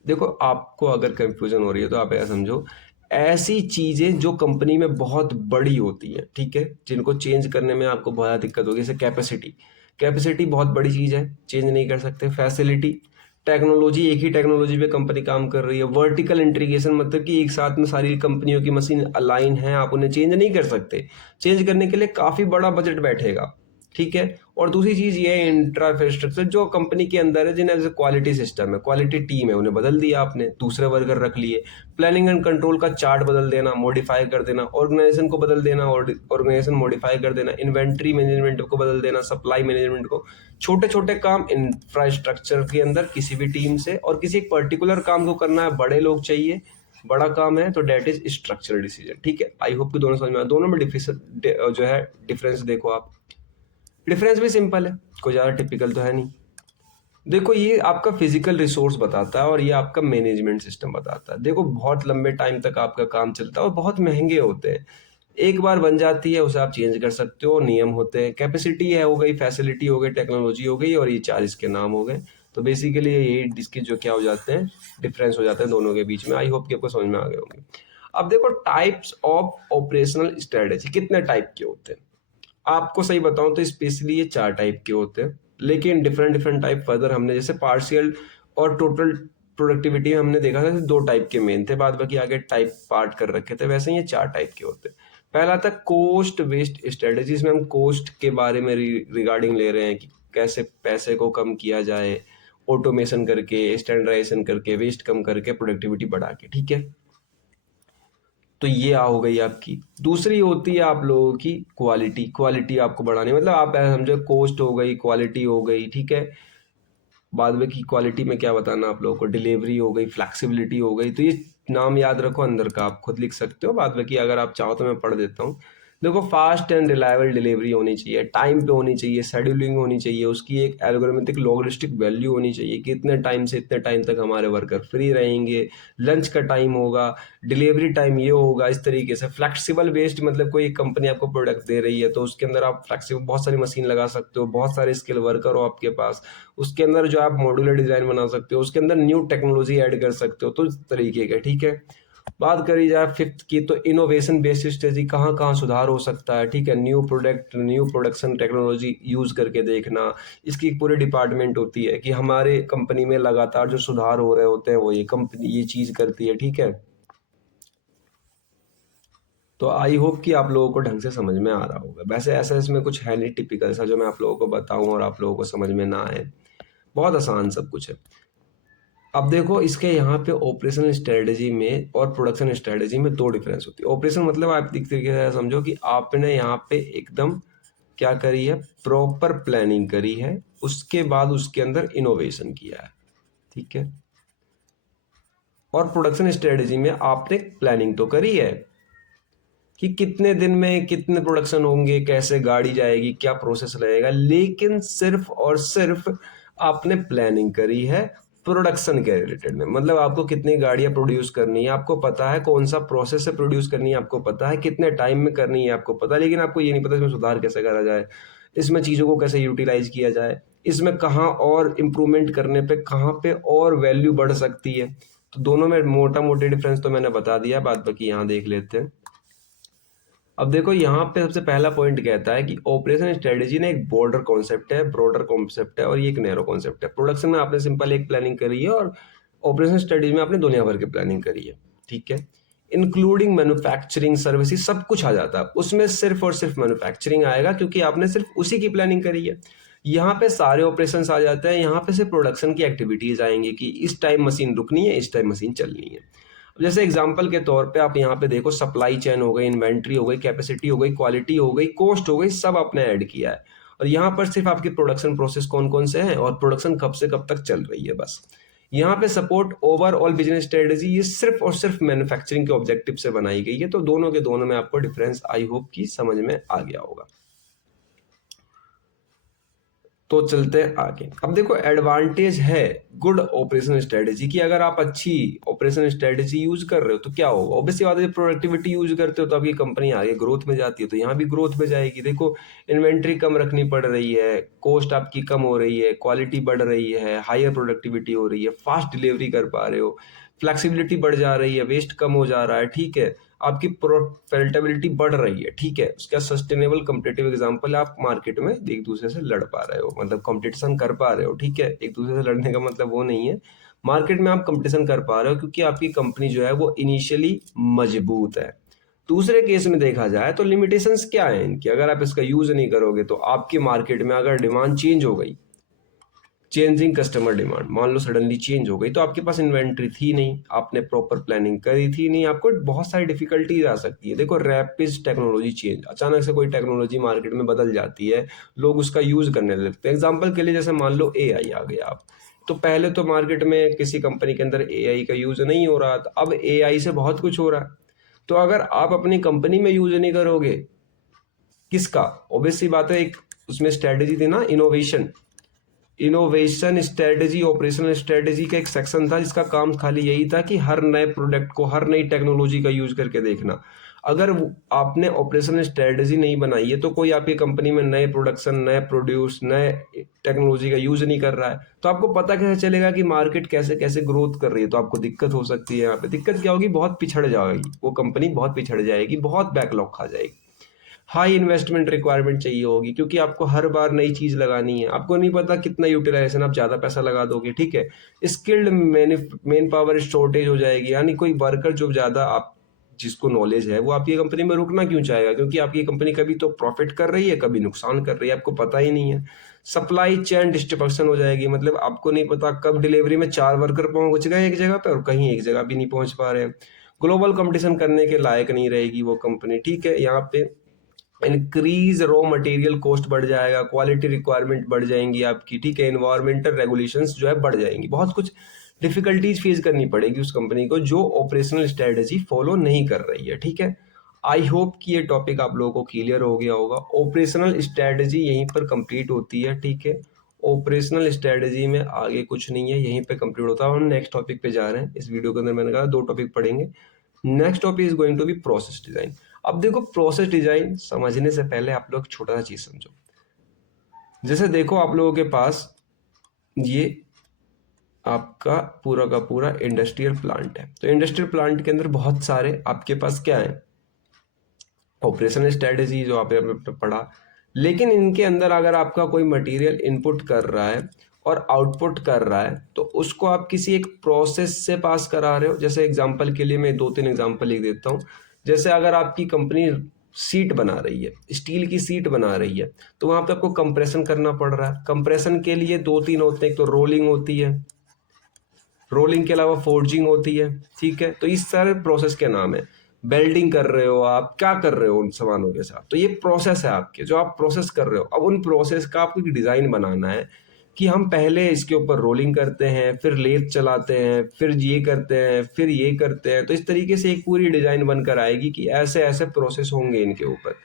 देखो आपको अगर कंफ्यूजन हो रही है तो आप ऐसा समझो, ऐसी चीजें जो कंपनी में बहुत बड़ी होती हैं, ठीक है, जिनको चेंज करने में आपको बहुत दिक्कत होगी, जैसे कैपेसिटी। कैपेसिटी बहुत बड़ी चीज है, चेंज नहीं कर सकते। फैसिलिटी, टेक्नोलॉजी, एक ही टेक्नोलॉजी पे कंपनी काम कर रही है। वर्टिकल इंटीग्रेशन मतलब कि एक साथ में सारी कंपनियों की मशीन अलाइन है, आप उन्हें चेंज नहीं कर सकते, चेंज करने के लिए काफी बड़ा बजट बैठेगा, ठीक है। और दूसरी चीज ये है इंफ्रास्ट्रक्चर, जो कंपनी के अंदर है, जिन्हें जैसे क्वालिटी सिस्टम है, क्वालिटी टीम है, उन्हें बदल दिया आपने, दूसरे वर्कर रख लिए। प्लानिंग एंड कंट्रोल का चार्ट बदल देना, मॉडिफाई कर देना, ऑर्गेनाइजेशन को बदल देना, ऑर्गेनाइजेशन मॉडिफाई कर देना, इन्वेंट्री मैनेजमेंट को बदल देना, सप्लाई मैनेजमेंट को। छोटे छोटे काम इंफ्रास्ट्रक्चर के अंदर किसी भी टीम से, और किसी एक पर्टिकुलर काम को करना है, बड़े लोग चाहिए, बड़ा काम है, तो डेट इज स्ट्रक्चरल डिसीजन, ठीक है। आई होप कि दोनों समझ में आए। दोनों में जो है डिफरेंस देखो आप। डिफरेंस भी सिंपल है, कोई ज़्यादा टिपिकल तो है नहीं। देखो ये आपका फिजिकल रिसोर्स बताता है और ये आपका मैनेजमेंट सिस्टम बताता है। देखो बहुत लंबे टाइम तक आपका काम चलता है और बहुत महंगे होते हैं। एक बार बन जाती है उसे आप चेंज कर सकते हो, नियम होते हैं। कैपेसिटी है हो गई, फैसिलिटी हो गई, टेक्नोलॉजी हो गई, और ये 4 इसके नाम हो गए। तो बेसिकली यही इसके जो क्या हो जाते हैं, डिफरेंस हो जाते हैं दोनों के बीच में। आई होप कि आपको समझ में आ गए होंगे। अब देखो टाइप्स ऑफ ऑपरेशनल स्ट्रेटेजी, कितने टाइप के होते हैं। आपको सही बताऊं तो स्पेशली ये 4 टाइप के होते हैं, लेकिन डिफरेंट डिफरेंट टाइप फर्दर हमने जैसे पार्शियल और टोटल प्रोडक्टिविटी में हमने देखा था 2 टाइप के मेन थे, बाद बाकी आगे टाइप पार्ट कर रखे थे। वैसे ही ये 4 टाइप के होते हैं। पहला था कोस्ट बेस्ड स्ट्रेटेजी, इसमें हम कोस्ट के बारे में रिगार्डिंग ले रहे हैं कि कैसे पैसे को कम किया जाए, ऑटोमेशन करके, स्टैंडर्डाइजेशन करके, वेस्ट कम करके, प्रोडक्टिविटी बढ़ा के, ठीक है। तो ये हो गई आपकी। दूसरी होती है आप लोगों की क्वालिटी, क्वालिटी आपको बढ़ानी, मतलब आप ऐसा समझो कोस्ट हो गई, क्वालिटी हो गई, ठीक है। बाद में की क्वालिटी में क्या बताना आप लोगों को, डिलीवरी हो गई, फ्लेक्सिबिलिटी हो गई। तो ये नाम याद रखो अंदर का, आप खुद लिख सकते हो, बाद में की अगर आप चाहो तो मैं पढ़ देता हूँ। देखो फास्ट एंड रिलायबल डिलीवरी होनी चाहिए, टाइम पे होनी चाहिए, शेड्यूलिंग होनी चाहिए, उसकी एक एल्गोरिथमिक लॉजिस्टिक वैल्यू होनी चाहिए कि इतने टाइम से इतने टाइम तक हमारे वर्कर फ्री रहेंगे, लंच का टाइम होगा, डिलीवरी टाइम ये होगा, इस तरीके से। फ्लेक्सिबल बेस्ड मतलब कोई कंपनी आपको प्रोडक्ट दे रही है तो उसके अंदर आप फ्लेक्सिबल बहुत सारी मशीन लगा सकते हो, बहुत सारे स्किल वर्कर हो आपके पास, उसके अंदर जो आप मॉड्यूलर डिजाइन बना सकते हो, उसके अंदर न्यू टेक्नोलॉजी ऐड कर सकते हो, तो इस तरीके का, ठीक है। बात करी जाए फिफ्थ की, तो इनोवेशन बेस्ड स्ट्रेटजी, कहाँ कहाँ सुधार हो सकता है, ठीक है। New product, new production technology use करके देखना, इसकी एक पूरी डिपार्टमेंट होती है कि हमारे कंपनी में लगातार जो सुधार हो रहे होते हैं वो ये कंपनी ये चीज करती है, ठीक है। तो आई होप कि आप लोगों को ढंग से समझ में आ रहा होगा। वैसे ऐसा इसमें कुछ है नहीं टिपिकल सा जो मैं आप लोगों को बताऊं और आप लोगों को समझ में ना आए, बहुत आसान सब कुछ है। अब देखो इसके यहाँ पे ऑपरेशनल स्ट्रेटजी में और प्रोडक्शन स्ट्रेटजी में 2 डिफरेंस होती है। ऑपरेशन मतलब आप एक तरीके से समझो कि आपने यहाँ पे एकदम क्या करी है, प्रॉपर प्लानिंग करी है, उसके बाद उसके अंदर इनोवेशन किया है, ठीक है। और प्रोडक्शन स्ट्रेटजी में आपने प्लानिंग तो करी है कि कितने दिन में कितने प्रोडक्शन होंगे, कैसे गाड़ी जाएगी, क्या प्रोसेस रहेगा, लेकिन सिर्फ और सिर्फ आपने प्लानिंग करी है प्रोडक्शन के रिलेटेड में। मतलब आपको कितनी गाड़ियां प्रोड्यूस करनी है आपको पता है, कौन सा प्रोसेस से प्रोड्यूस करनी है आपको पता है, कितने टाइम में करनी है आपको पता है, लेकिन आपको ये नहीं पता इसमें सुधार कैसे करा जाए, इसमें चीज़ों को कैसे यूटिलाइज किया जाए, इसमें कहाँ और इम्प्रूवमेंट करने पे कहाँ पे और वैल्यू बढ़ सकती है। तो दोनों में मोटा मोटी डिफरेंस तो मैंने बता दिया, बात बाकी यहाँ देख लेते हैं। अब देखो यहाँ पे सबसे पहला पॉइंट कहता है कि ऑपरेशन स्ट्रेटेजी ने एक बॉर्डर कॉन्सेप्ट है, ब्रॉडर कॉन्सेप्ट है, और ये एक नैरो कॉन्सेप्ट है। प्रोडक्शन में आपने सिंपल एक प्लानिंग करी है और ऑपरेशन स्ट्रेटेजी में आपने दुनिया भर की प्लानिंग करी है, ठीक है। इंक्लूडिंग मैन्युफैक्चरिंग सर्विसेज सब कुछ आ जाता है उसमें, सिर्फ और सिर्फ मैन्युफैक्चरिंग आएगा क्योंकि आपने सिर्फ उसी की प्लानिंग करी है। यहाँ पे सारे ऑपरेशंस आ जाते हैं, यहाँ पे सिर्फ प्रोडक्शन की एक्टिविटीज आएंगी कि इस टाइम मशीन रुकनी है, इस टाइम मशीन चलनी है। जैसे एग्जांपल के तौर पे आप यहाँ पे देखो, सप्लाई चेन हो गई, इन्वेंट्री हो गई, कैपेसिटी हो गई, क्वालिटी हो गई, कॉस्ट हो गई, सब आपने ऐड किया है। और यहाँ पर सिर्फ आपकी प्रोडक्शन प्रोसेस कौन कौन से हैं और प्रोडक्शन कब से कब तक चल रही है, बस। यहाँ पे सपोर्ट ओवरऑल बिजनेस स्ट्रेटेजी, ये सिर्फ और सिर्फ मैन्युफैक्चरिंग के ऑब्जेक्टिव से बनाई गई है। तो दोनों के दोनों में आपको डिफरेंस आई होप कि समझ में आ गया होगा। तो चलते हैं आगे। अब देखो एडवांटेज है गुड ऑपरेशन स्ट्रेटेजी की, अगर आप अच्छी ऑपरेशन स्ट्रेटेजी यूज कर रहे हो तो क्या होगा, ऑब्वियसली बात है, प्रोडक्टिविटी यूज करते हो तो आपकी कंपनी आगे ग्रोथ में जाती है, तो यहाँ भी ग्रोथ में जाएगी। देखो इन्वेंट्री कम रखनी पड़ रही है, कॉस्ट आपकी कम हो रही है, क्वालिटी बढ़ रही है, हायर प्रोडक्टिविटी हो रही है, फास्ट डिलीवरी कर पा रहे हो, फ्लेक्सिबिलिटी बढ़ जा रही है, वेस्ट कम हो जा रहा है, ठीक है। आपकी प्रॉफिटेबिलिटी बढ़ रही है, ठीक है। उसका सस्टेनेबल कॉम्पिटिटिव एग्जांपल, आप मार्केट में एक दूसरे से लड़ पा रहे हो, मतलब कंपटीशन कर पा रहे हो, ठीक है। एक दूसरे से लड़ने का मतलब वो नहीं है, मार्केट में आप कंपटीशन कर पा रहे हो क्योंकि आपकी कंपनी जो है वो इनिशियली मजबूत है। दूसरे केस में देखा जाए तो लिमिटेशंस क्या है इनकी, अगर आप इसका यूज नहीं करोगे तो आपकी मार्केट में अगर डिमांड चेंज हो गई, चेंजिंग कस्टमर डिमांड मान लो सडनली चेंज हो गई, तो आपके पास इन्वेंट्री थी नहीं, आपने प्रॉपर प्लानिंग करी थी नहीं, आपको बहुत सारी डिफिकल्टीज आ सकती है। देखो रैपिड टेक्नोलॉजी चेंज, अचानक से कोई टेक्नोलॉजी मार्केट में बदल जाती है, लोग उसका यूज करने लगते हैं। एग्जाम्पल के लिए जैसे मान लो एआई आ गया, आप तो पहले तो मार्केट में किसी कंपनी के अंदर एआई का यूज नहीं हो रहा था, अब एआई से बहुत कुछ हो रहा है। तो अगर आप अपनी कंपनी में यूज नहीं करोगे, किसका, ऑब्वियसली बात है, एक उसमें स्ट्रेटेजी थी ना, innovation. Innovation strategy, operational strategy का एक सेक्शन था जिसका काम खाली यही था कि हर नए प्रोडक्ट को, हर नई टेक्नोलॉजी का यूज करके देखना। अगर आपने ऑपरेशनल स्ट्रेटजी नहीं बनाई है तो कोई आपकी कंपनी में नए प्रोडक्शन, नए प्रोड्यूस, नए टेक्नोलॉजी का यूज नहीं कर रहा है, तो आपको पता कैसे चलेगा कि मार्केट कैसे कैसे ग्रोथ कर रही है। तो आपको दिक्कत हो सकती है। यहाँ पे दिक्कत क्या होगी, बहुत पिछड़ जाएगी वो कंपनी, बहुत पिछड़ जाएगी, बहुत बैकलॉग खा जाएगी। हाई इन्वेस्टमेंट रिक्वायरमेंट चाहिए होगी, क्योंकि आपको हर बार नई चीज लगानी है, आपको नहीं पता कितना यूटिलाइजेशन, आप ज्यादा पैसा लगा दोगे, ठीक है। स्किल्ड मेन पावर शॉर्टेज हो जाएगी, यानी कोई वर्कर जो ज्यादा आप जिसको नॉलेज है वो आपकी कंपनी में रुकना क्यों चाहेगा, क्योंकि आपकी कंपनी कभी तो प्रॉफिट कर रही है, कभी नुकसान कर रही है, आपको पता ही नहीं है। सप्लाई चेन डिस्ट्रप्शन हो जाएगी, मतलब आपको नहीं पता कब डिलीवरी में 4 वर्कर पहुंच गए एक जगह पे और कहीं एक जगह भी नहीं पहुंच पा रहे हैं। ग्लोबल कंपटीशन करने के लायक नहीं रहेगी वो कंपनी, ठीक है। यहाँ पे इंक्रीज रॉ मटेरियल कॉस्ट बढ़ जाएगा, क्वालिटी रिक्वायरमेंट बढ़ जाएंगी आपकी, ठीक है। इन्वायरमेंटल रेगुलेशंस जो है बढ़ जाएंगी, बहुत कुछ डिफिकल्टीज फेस करनी पड़ेगी उस कंपनी को जो ऑपरेशनल स्ट्रेटजी फॉलो नहीं कर रही है, ठीक है। आई होप कि ये टॉपिक आप लोगों को क्लियर हो गया होगा। ऑपरेशनल स्ट्रेटजी यहीं पर कंप्लीट होती है, ठीक है। ऑपरेशनल स्ट्रेटजी में आगे कुछ नहीं है, यहीं पे कंप्लीट होता है। हम नेक्स्ट टॉपिक पे जा रहे हैं। इस वीडियो के अंदर मैंने कहा 2 टॉपिक पढ़ेंगे। Next topic is going to be process design. अब देखो, प्रोसेस डिजाइन समझने से पहले आप लोग छोटा सा चीज समझो। जैसे देखो, आप लोगों के पास ये आपका पूरा का पूरा इंडस्ट्रियल प्लांट है, तो इंडस्ट्रियल प्लांट के अंदर बहुत सारे आपके पास क्या है, ऑपरेशनल स्ट्रेटेजी जो आपने पढ़ा। लेकिन इनके अंदर अगर आपका कोई मटेरियल इनपुट कर रहा है और आउटपुट कर रहा है, तो उसको आप किसी एक प्रोसेस से पास करा रहे हो। जैसे एग्जांपल के लिए मैं 2-3 एग्जांपल लिख देता हूँ। जैसे अगर आपकी कंपनी सीट बना रही है, स्टील की सीट बना रही है, तो वहां पे आपको कंप्रेशन करना पड़ रहा है। कंप्रेशन के लिए 2-3 होते हैं, एक तो रोलिंग होती है, रोलिंग के अलावा फोर्जिंग होती है, ठीक है। तो इस सारे प्रोसेस के नाम है। बेल्डिंग कर रहे हो, आप क्या कर रहे हो उन सामानों के साथ, तो ये प्रोसेस है आपके जो आप प्रोसेस कर रहे हो। अब उन प्रोसेस का आपको एक डिजाइन बनाना है कि हम पहले इसके ऊपर रोलिंग करते हैं, फिर लेथ चलाते हैं, फिर ये करते हैं, फिर ये करते हैं। तो इस तरीके से एक पूरी डिजाइन बनकर आएगी कि ऐसे ऐसे प्रोसेस होंगे इनके ऊपर,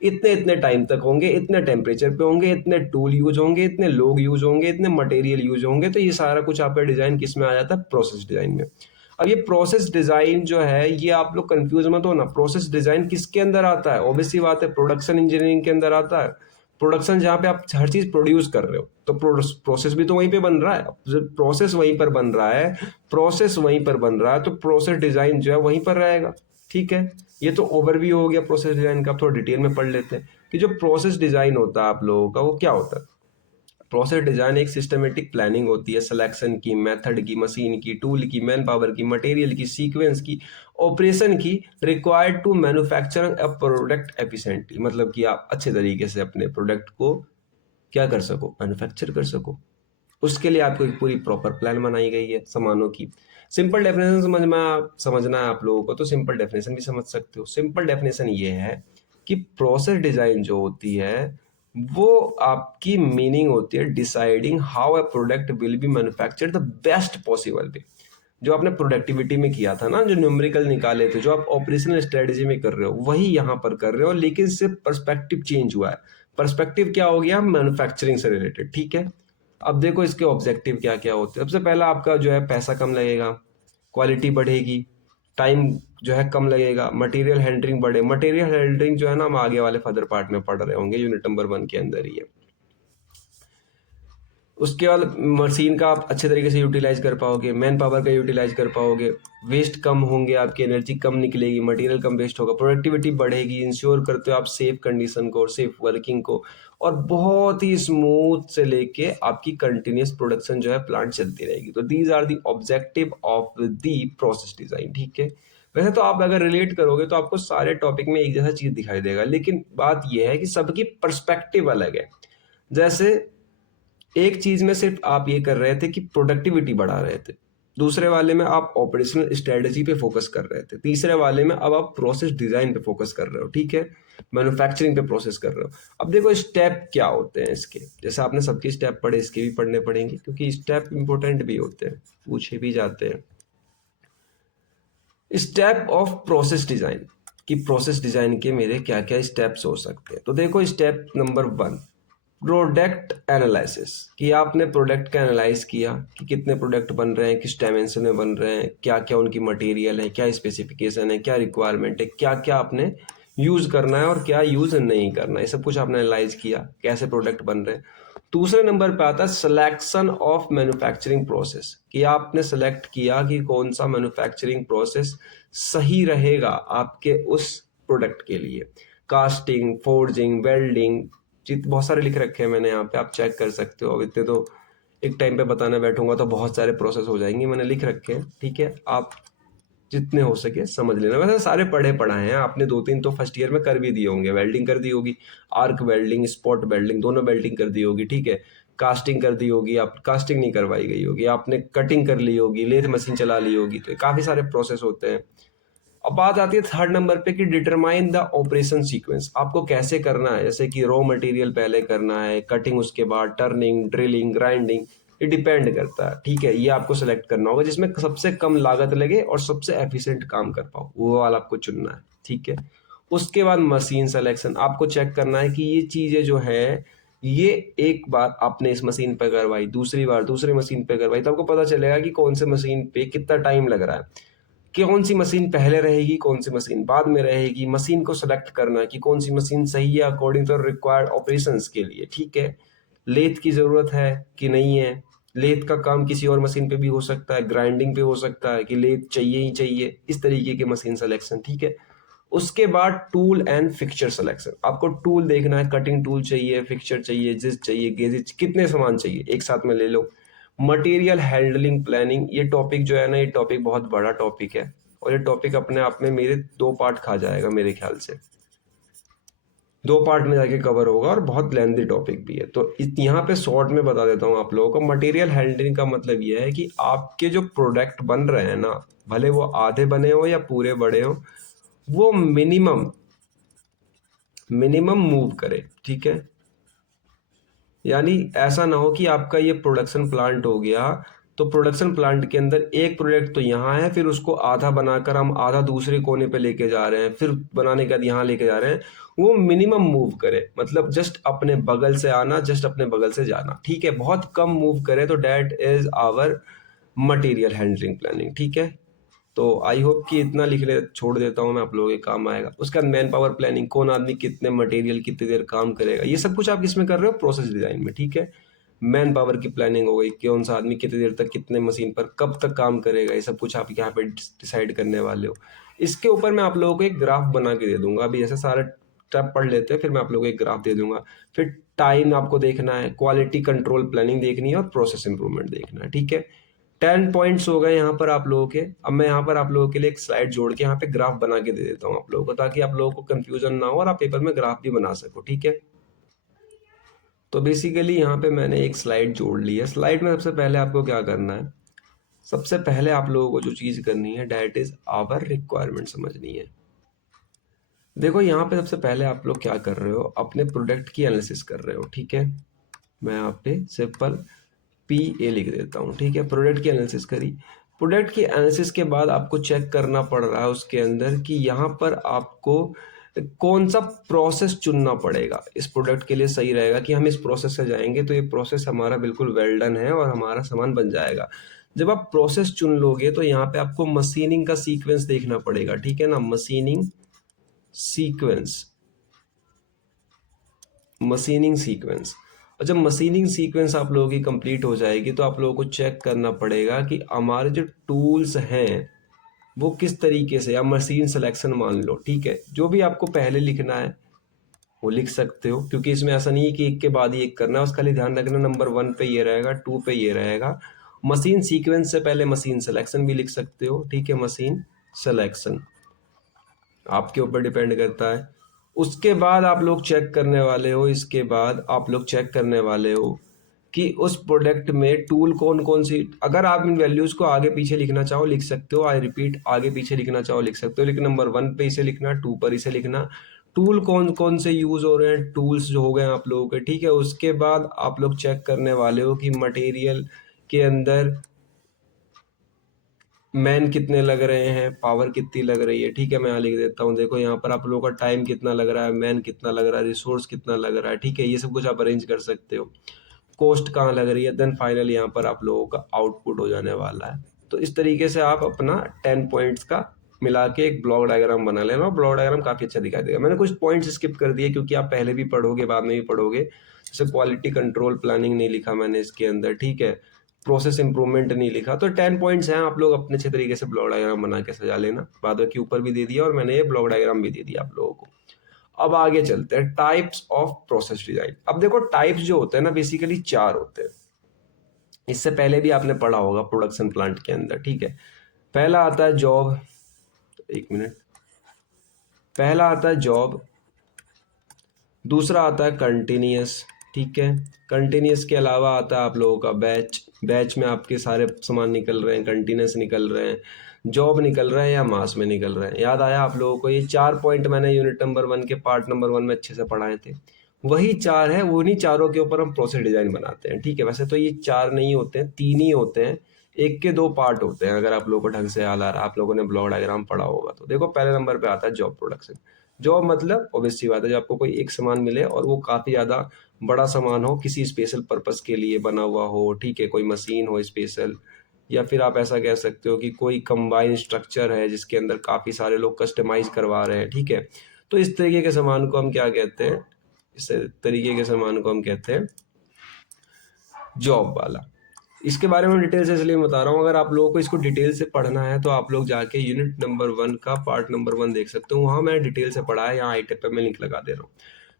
इतने इतने टाइम तक होंगे, इतने टेम्परेचर पे होंगे, इतने टूल यूज होंगे, इतने लोग यूज होंगे, इतने मटेरियल यूज होंगे। तो ये सारा कुछ आपका डिजाइन किस में आ जाता है, प्रोसेस डिजाइन में। अब ये प्रोसेस डिजाइन जो है, ये आप लोग कंफ्यूज मत हो ना। प्रोसेस डिजाइन किसके अंदर आता है, ऑब्वियसली बात है प्रोडक्शन इंजीनियरिंग के अंदर आता है। प्रोडक्शन जहाँ पे आप हर चीज प्रोड्यूस कर रहे हो, तो प्रोसेस भी तो वहीं पे बन रहा है, प्रोसेस वहीं पर बन रहा है, प्रोसेस वहीं पर बन रहा है, तो प्रोसेस डिजाइन जो है वहीं पर रहेगा, ठीक है। ये तो ओवरव्यू हो गया प्रोसेस डिजाइन का। आप थोड़ा डिटेल में पढ़ लेते हैं कि जो प्रोसेस डिजाइन होता है आप लोगों का वो क्या होता है। प्रोसेस डिजाइन एक सिस्टमेटिक प्लानिंग होती है, सिलेक्शन की, मेथड की, मशीन की, टूल की, मैन पावर की, मटेरियल की, सीक्वेंस की, ऑपरेशन की, required to manufacture a product efficiently, मतलब कि आप अच्छे तरीके से अपने प्रोडक्ट को क्या कर सको, मैन्युफैक्चर कर सको। उसके लिए आपको एक पूरी प्रॉपर प्लान बनाई गई है सामानों की। सिंपल डेफिनेशन समझना है आप लोगों को, तो सिंपल डेफिनेशन भी समझ सकते हो। सिंपल डेफिनेशन ये है कि प्रोसेस डिजाइन जो होती है वो आपकी मीनिंग होती है deciding how a product will be manufactured the best possible way. जो आपने प्रोडक्टिविटी में किया था ना, जो न्यूमेरिकल निकाले थे, जो आप ऑपरेशनल स्ट्रेटेजी में कर रहे हो, वही यहाँ पर कर रहे हो, लेकिन सिर्फ पर्सपेक्टिव चेंज हुआ है। पर्सपेक्टिव क्या हो गया, मैन्युफैक्चरिंग से रिलेटेड, ठीक है। अब देखो इसके ऑब्जेक्टिव क्या क्या होते हैं। सबसे पहला आपका जो है पैसा कम लगेगा, क्वालिटी बढ़ेगी, टाइम जो है कम लगेगा, मटेरियल हैंडलिंग बढ़े। मटेरियल हैंडलिंग जो है ना, हम आगे वाले फर्दर पार्ट में पढ़ रहे होंगे, यूनिट नंबर 1 के अंदर ही है। उसके बाद मशीन का आप अच्छे तरीके से यूटिलाइज कर पाओगे, मैन पावर का यूटिलाइज कर पाओगे, वेस्ट कम होंगे, आपकी एनर्जी कम निकलेगी, मटेरियल कम वेस्ट होगा, प्रोडक्टिविटी बढ़ेगी, इंश्योर करते हो आप सेफ कंडीशन को, सेफ वर्किंग को, और बहुत ही स्मूथ से लेके आपकी कंटिन्यूस प्रोडक्शन जो है प्लांट चलती रहेगी। तो these are the objective of the process design, ठीक है। वैसे तो आप अगर रिलेट करोगे तो आपको सारे टॉपिक में एक जैसा चीज दिखाई देगा, लेकिन बात यह है कि सबकी पर्सपेक्टिव अलग है। जैसे एक चीज में सिर्फ आप ये कर रहे थे कि प्रोडक्टिविटी बढ़ा रहे थे, दूसरे वाले में आप ऑपरेशनल स्ट्रेटजी पे फोकस कर रहे थे, तीसरे वाले में अब आप प्रोसेस डिजाइन पे फोकस कर रहे हो, ठीक है, मैन्युफैक्चरिंग पे प्रोसेस कर रहे हो। अब देखो स्टेप क्या होते हैं इसके, जैसे आपने सबके स्टेप पढ़े, इसके भी पढ़ने पड़ेंगे क्योंकि स्टेप इंपॉर्टेंट भी होते हैं, पूछे भी जाते हैं। स्टेप ऑफ प्रोसेस डिजाइन, कि प्रोसेस डिजाइन के मेरे क्या क्या स्टेप्स हो सकते हैं। तो देखो स्टेप नंबर 1, प्रोडक्ट एनालिसिस, कि आपने प्रोडक्ट का एनालाइज किया कि कितने प्रोडक्ट बन रहे हैं, किस डायमेंशन में बन रहे हैं, क्या क्या उनकी मटेरियल है, क्या स्पेसिफिकेशन है, क्या रिक्वायरमेंट है, क्या क्या आपने यूज़ करना है और क्या यूज़ नहीं करना है, ये सब कुछ आपने एनालाइज किया कैसे प्रोडक्ट बन रहे हैं। दूसरे नंबर पे आता है सिलेक्शन ऑफ मैन्युफैक्चरिंग प्रोसेस, कि आपने सेलेक्ट किया कि कौन सा मैन्युफैक्चरिंग प्रोसेस सही रहेगा आपके उस प्रोडक्ट के लिए। कास्टिंग, फोर्जिंग, वेल्डिंग, चित बहुत सारे लिख रखे हैं मैंने यहाँ पे, आप चेक कर सकते हो। अब इतने तो एक टाइम पे बताने बैठूंगा तो बहुत सारे प्रोसेस हो जाएंगे, मैंने लिख रखे हैं, ठीक है। आप जितने हो सके समझ लेना। वैसे सारे पढ़े पढ़ाए हैं आपने, 2-3 तो फर्स्ट ईयर में कर भी दिए होंगे। वेल्डिंग कर दी होगी, आर्क वेल्डिंग, स्पॉट वेल्डिंग, दोनों वेल्डिंग कर दी होगी, ठीक है। कास्टिंग कर दी होगी, आप कास्टिंग नहीं करवाई गई होगी, आपने कटिंग कर ली होगी, लेथ मशीन चला ली होगी, तो काफ़ी सारे प्रोसेस होते हैं। अब बात आती है थर्ड नंबर पे कि डिटरमाइन द ऑपरेशन सीक्वेंस, आपको कैसे करना है। जैसे कि रॉ मटेरियल पहले करना है, कटिंग उसके बाद, टर्निंग, ड्रिलिंग, ग्राइंडिंग, ये डिपेंड करता है, ठीक है। ये आपको सेलेक्ट करना होगा जिसमें सबसे कम लागत लगे और सबसे एफिशिएंट काम कर पाओ, वो वाला आपको चुनना है, ठीक है। उसके बाद मशीन सेलेक्शन, आपको चेक करना है कि ये चीज़ें जो है, ये एक बार आपने इस मशीन पे करवाई, दूसरी बार दूसरी मशीन पे करवाई, तो आपको पता चलेगा कि कौन से मशीन पे कितना टाइम लग रहा है, कौन सी मशीन पहले रहेगी, कौन सी मशीन बाद में रहेगी। मशीन को सेलेक्ट करना कि कौन सी मशीन सही है अकॉर्डिंग टू रिक्वायर्ड ऑपरेशंस के लिए, ठीक है। लेथ की ज़रूरत है कि नहीं है, लेथ का काम किसी और मशीन पे भी हो सकता है, ग्राइंडिंग पे हो सकता है कि लेथ चाहिए ही चाहिए, इस तरीके के मशीन सिलेक्शन, ठीक है। उसके बाद टूल एंड फिक्चर सिलेक्शन, आपको टूल देखना है, कटिंग टूल चाहिए, फिक्चर चाहिए, जिस चाहिए, गेजेज, कितने सामान चाहिए, एक साथ में ले लो। मटेरियल हैंडलिंग प्लानिंग, ये टॉपिक जो है ना, ये टॉपिक बहुत बड़ा टॉपिक है और ये टॉपिक अपने आप में मेरे 2 पार्ट खा जाएगा, मेरे ख्याल से 2 पार्ट में जाके कवर होगा और बहुत लेंथी टॉपिक भी है। तो यहाँ पे शॉर्ट में बता देता हूँ आप लोगों को। मटेरियल हैंडलिंग का मतलब ये है कि आपके जो प्रोडक्ट बन रहे हैं ना, भले वो आधे बने हो या पूरे बड़े हो, वो मिनिमम मिनिमम मूव करे, ठीक है। यानी ऐसा ना हो कि आपका ये प्रोडक्शन प्लांट हो गया, तो प्रोडक्शन प्लांट के अंदर एक प्रोडक्ट तो यहाँ है, फिर उसको आधा बनाकर हम आधा दूसरे कोने पे लेके जा रहे हैं, फिर बनाने के बाद यहाँ लेके जा रहे हैं। वो मिनिमम मूव करे, मतलब जस्ट अपने बगल से आना, जस्ट अपने बगल से जाना, ठीक है। बहुत कम मूव करे, तो that is our material handling planning, ठीक है। तो आई होप कि इतना लिखने छोड़ देता हूँ मैं, आप लोगों के काम आएगा। उसके बाद मैन पावर प्लानिंग, कौन आदमी कितने मटेरियल कितनी देर काम करेगा, ये सब कुछ आप किसमें कर रहे हो, प्रोसेस डिजाइन में, ठीक है। मैन पावर की प्लानिंग हो गई, कौन सा आदमी कितनी देर तक कितने मशीन पर कब तक काम करेगा, ये सब कुछ आप यहाँ पे डिसाइड करने वाले हो। इसके ऊपर मैं आप लोगों को एक ग्राफ बना के दे दूंगा। अभी ऐसे सारे स्टेप पढ़ लेते हैं, फिर मैं आप लोगों को एक ग्राफ दे दूंगा। फिर टाइम आपको देखना है, क्वालिटी कंट्रोल प्लानिंग देखनी है और प्रोसेस इंप्रूवमेंट देखना है, ठीक है। 10 पॉइंट्स हो गए यहाँ पर आप लोगों के। अब मैं यहाँ पर आप लोगों के लिए एक स्लाइड जोड़ के यहाँ पे ग्राफ बना के दे देता हूँ आप लोगों को, ताकि आप लोगों को कंफ्यूजन ना हो और आप पेपर में ग्राफ भी बना सको, ठीक है। तो बेसिकली यहाँ पे मैंने एक स्लाइड जोड़ ली है। स्लाइड में सबसे पहले आपको क्या करना है, सबसे पहले आप लोगों को जो चीज़ करनी है, डैट इज आवर रिक्वायरमेंट समझनी है। देखो यहाँ पे सबसे पहले आप लोग क्या कर रहे हो, अपने प्रोडक्ट की एनालिसिस कर रहे हो, ठीक है। मैं यहाँ पे सिंपल PA लिख देता हूँ, ठीक है। प्रोडक्ट की एनालिसिस करी, प्रोडक्ट की एनालिसिस के बाद आपको चेक करना पड़ रहा है उसके अंदर कि यहाँ पर आपको कौन सा प्रोसेस चुनना पड़ेगा इस प्रोडक्ट के लिए, सही रहेगा कि हम इस प्रोसेस से जाएंगे तो ये प्रोसेस हमारा बिल्कुल वेल डन है और हमारा सामान बन जाएगा। जब आप प्रोसेस चुन लोगे तो यहाँ पे आपको मशीनिंग का सीक्वेंस देखना पड़ेगा, ठीक है ना। Machining sequence, machining sequence. और जब मशीनिंग सीक्वेंस आप लोगों की कंप्लीट हो जाएगी तो आप लोगों को चेक करना पड़ेगा कि हमारे जो टूल्स हैं वो किस तरीके से, या मशीन सिलेक्शन मान लो, ठीक है। जो भी आपको पहले लिखना है वो लिख सकते हो, क्योंकि इसमें ऐसा नहीं है कि एक के बाद ही एक करना है। उसका खाली ध्यान रखना, नंबर 1 पे ये रहेगा, 2 पे ये रहेगा। मशीन सीक्वेंस से पहले मशीन सिलेक्शन भी लिख सकते हो, ठीक है। मशीन सिलेक्शन आपके ऊपर डिपेंड करता है। उसके बाद आप लोग चेक करने वाले हो, इसके बाद आप लोग चेक करने वाले हो कि उस प्रोडक्ट में टूल कौन कौन सी, अगर आप इन वैल्यूज को आगे पीछे लिखना चाहो लिख सकते हो, आई रिपीट, आगे पीछे लिखना चाहो लिख सकते हो, लेकिन नंबर 1 पे इसे लिखना, 2 पर इसे लिखना। टूल कौन कौन से यूज हो रहे हैं, टूल्स जो हो गए आप लोगों के, ठीक है। उसके बाद आप लोग चेक करने वाले हो कि मटेरियल के अंदर मैन कितने लग रहे हैं, पावर कितनी लग रही है, ठीक है। मैं यहाँ लिख देता हूँ, देखो यहाँ पर आप लोगों का टाइम कितना लग रहा है, मैन कितना लग रहा है, रिसोर्स कितना लग रहा है, ठीक है। ये सब कुछ आप अरेंज कर सकते हो, कॉस्ट कहाँ लग रही है, देन फाइनल यहाँ पर आप लोगों का आउटपुट हो जाने वाला है। तो इस तरीके से आप अपना 10 पॉइंट्स का मिला के एक ब्लॉक डायग्राम बना लेना, और ब्लॉक डायग्राम काफ़ी अच्छा दिखाई देगा। मैंने कुछ पॉइंट्स स्किप कर दिए क्योंकि आप पहले भी पढ़ोगे, बाद में भी पढ़ोगे। जैसे क्वालिटी कंट्रोल प्लानिंग नहीं लिखा मैंने इसके अंदर, ठीक है। प्रोसेस इंप्रूवमेंट नहीं लिखा। तो 10 पॉइंट्स हैं, आप लोग अपने अच्छे तरीके से ब्लॉक डायग्राम बना के सजा लेना। बाद के ऊपर भी दे दिया और मैंने ये ब्लॉक डायग्राम भी दे दिया आप लोगों को। अब आगे चलते हैं, टाइप्स ऑफ प्रोसेस डिजाइन। अब देखो टाइप्स जो होते हैं ना, बेसिकली 4 होते हैं। इससे पहले भी आपने पढ़ा होगा प्रोडक्शन प्लांट के अंदर, ठीक है। पहला आता है जॉब, एक मिनट, पहला आता है जॉब, दूसरा आता है कंटिन्यूस, ठीक है। कंटिन्यूस के अलावा आता है आप लोगों का बैच, बैच में आपके सारे सामान निकल रहे हैं, कंटिन्यूस निकल रहे हैं, जॉब निकल रहे हैं या मास में निकल रहे हैं। याद आया आप लोगों को? ये 4 पॉइंट मैंने यूनिट नंबर 1 के पार्ट नंबर 1 में अच्छे से पढ़ाए थे। वही 4 है, उन्हीं चारों के ऊपर हम प्रोसेस डिजाइन बनाते हैं, ठीक है। वैसे तो ये 4 नहीं होते हैं, 3 ही होते हैं, एक के 2 पार्ट होते हैं। अगर आप लोगों को ढंग से याद आ रहा है, आप लोगों ने ब्लॉक डायग्राम पढ़ा होगा तो देखो पहले नंबर पे आता है जॉब प्रोडक्शन। जॉब मतलब ऑब्वियस सी बात है, जब आपको कोई एक सामान मिले और वो काफ़ी ज़्यादा बड़ा सामान हो, किसी स्पेशल पर्पस के लिए बना हुआ हो, ठीक है, कोई मशीन हो स्पेशल, या फिर आप ऐसा कह सकते हो कि कोई कंबाइन स्ट्रक्चर है जिसके अंदर काफ़ी सारे लोग कस्टमाइज करवा रहे हैं, ठीक है। तो इस तरीके के सामान को हम क्या कहते हैं, इस तरीके के सामान को हम कहते हैं जॉब वाला। इसके बारे में डिटेल से इसलिए बता रहा हूँ, अगर आप लोगों को इसको डिटेल से पढ़ना है तो आप लोग जाके यूनिट नंबर 1 का पार्ट नंबर 1 देख सकते हो, वहाँ मैंने डिटेल से पढ़ा है। यहाँ आई टैब पे मैं लिंक लगा दे रहा हूँ।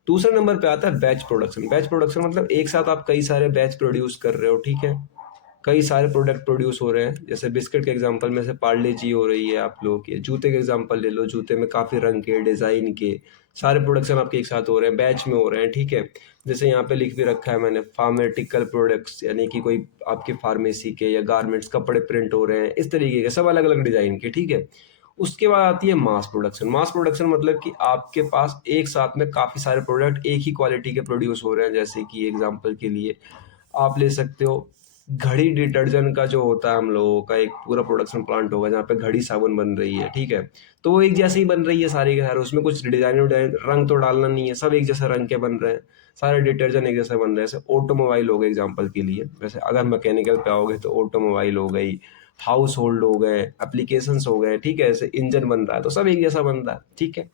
दूसरे नंबर पे आता है बैच प्रोडक्शन। बैच प्रोडक्शन मतलब एक साथ आप कई सारे बैच प्रोड्यूस कर रहे हो, ठीक है। कई सारे प्रोडक्ट प्रोड्यूस हो रहे हैं। जैसे बिस्किट के एग्जांपल में से पार्ले जी हो रही है आप लोगों की। जूते के एग्जांपल ले लो, जूते में काफ़ी रंग के, डिज़ाइन के सारे प्रोडक्शन आपके एक साथ हो रहे हैं, बैच में हो रहे हैं, ठीक है। जैसे यहाँ पे लिख भी रखा है मैंने, फार्मेटिकल प्रोडक्ट्स, यानी कि कोई आपकी फार्मेसी के या गारमेंट्स कपड़े प्रिंट हो रहे हैं, इस तरीके के सब अलग अलग डिज़ाइन के, ठीक है। उसके बाद आती है मास प्रोडक्शन। मास प्रोडक्शन मतलब कि आपके पास एक साथ में काफ़ी सारे प्रोडक्ट एक ही क्वालिटी के प्रोड्यूस हो रहे हैं। जैसे कि एग्जांपल के लिए आप ले सकते हो, घड़ी डिटर्जेंट का जो होता है हम लोगों का एक पूरा प्रोडक्शन प्लांट होगा जहाँ पे घड़ी साबुन बन रही है, ठीक है। तो वो एक जैसे ही बन रही है सारे के सारे, उसमें कुछ डिजाइन रंग तो डालना नहीं है, सब एक जैसे रंग के बन रहे हैं, सारे डिटर्जेंट एक जैसे बन रहे हैं। जैसे ऑटोमोबाइल हो गए एग्जाम्पल के लिए, वैसे अगर मैकेनिकल पे आओगे तो ऑटोमोबाइल हो गई, हाउस होल्ड हो गए, एप्लीकेशंस हो गए, ठीक है। ऐसे इंजन बन रहा है तो सब एक जैसा बन रहा है, ठीक है।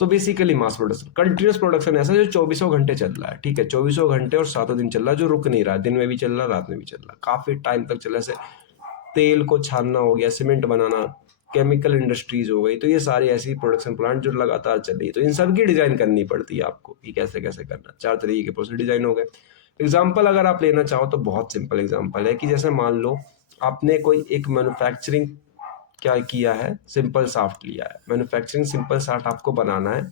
तो basically mass production. Continuous production ऐसा जो 24 घंटे चल रहा है, ठीक है, 24 घंटे और 7 दिन चल रहा है, जो रुक नहीं रहा है, दिन में भी चल रहा है, रात में भी चल रहा है, काफी टाइम तक चल रहा है। जैसे तेल को छानना हो गया, सीमेंट बनाना, केमिकल इंडस्ट्रीज हो गई, तो ये सारी ऐसी प्रोडक्शन प्लांट जो लगातार चल रही है। तो इन सब की डिजाइन करनी पड़ती है आपको कि कैसे कैसे करना। 4 तरीके के प्रोसेस डिजाइन हो गए। एग्जाम्पल अगर आप लेना चाहो तो बहुत सिंपल एग्जाम्पल है कि जैसे मान लो आपने कोई एक मैन्युफैक्चरिंग क्या किया है, सिंपल साफ्ट लिया है, मैन्युफैक्चरिंग सिंपल साफ्ट आपको बनाना है।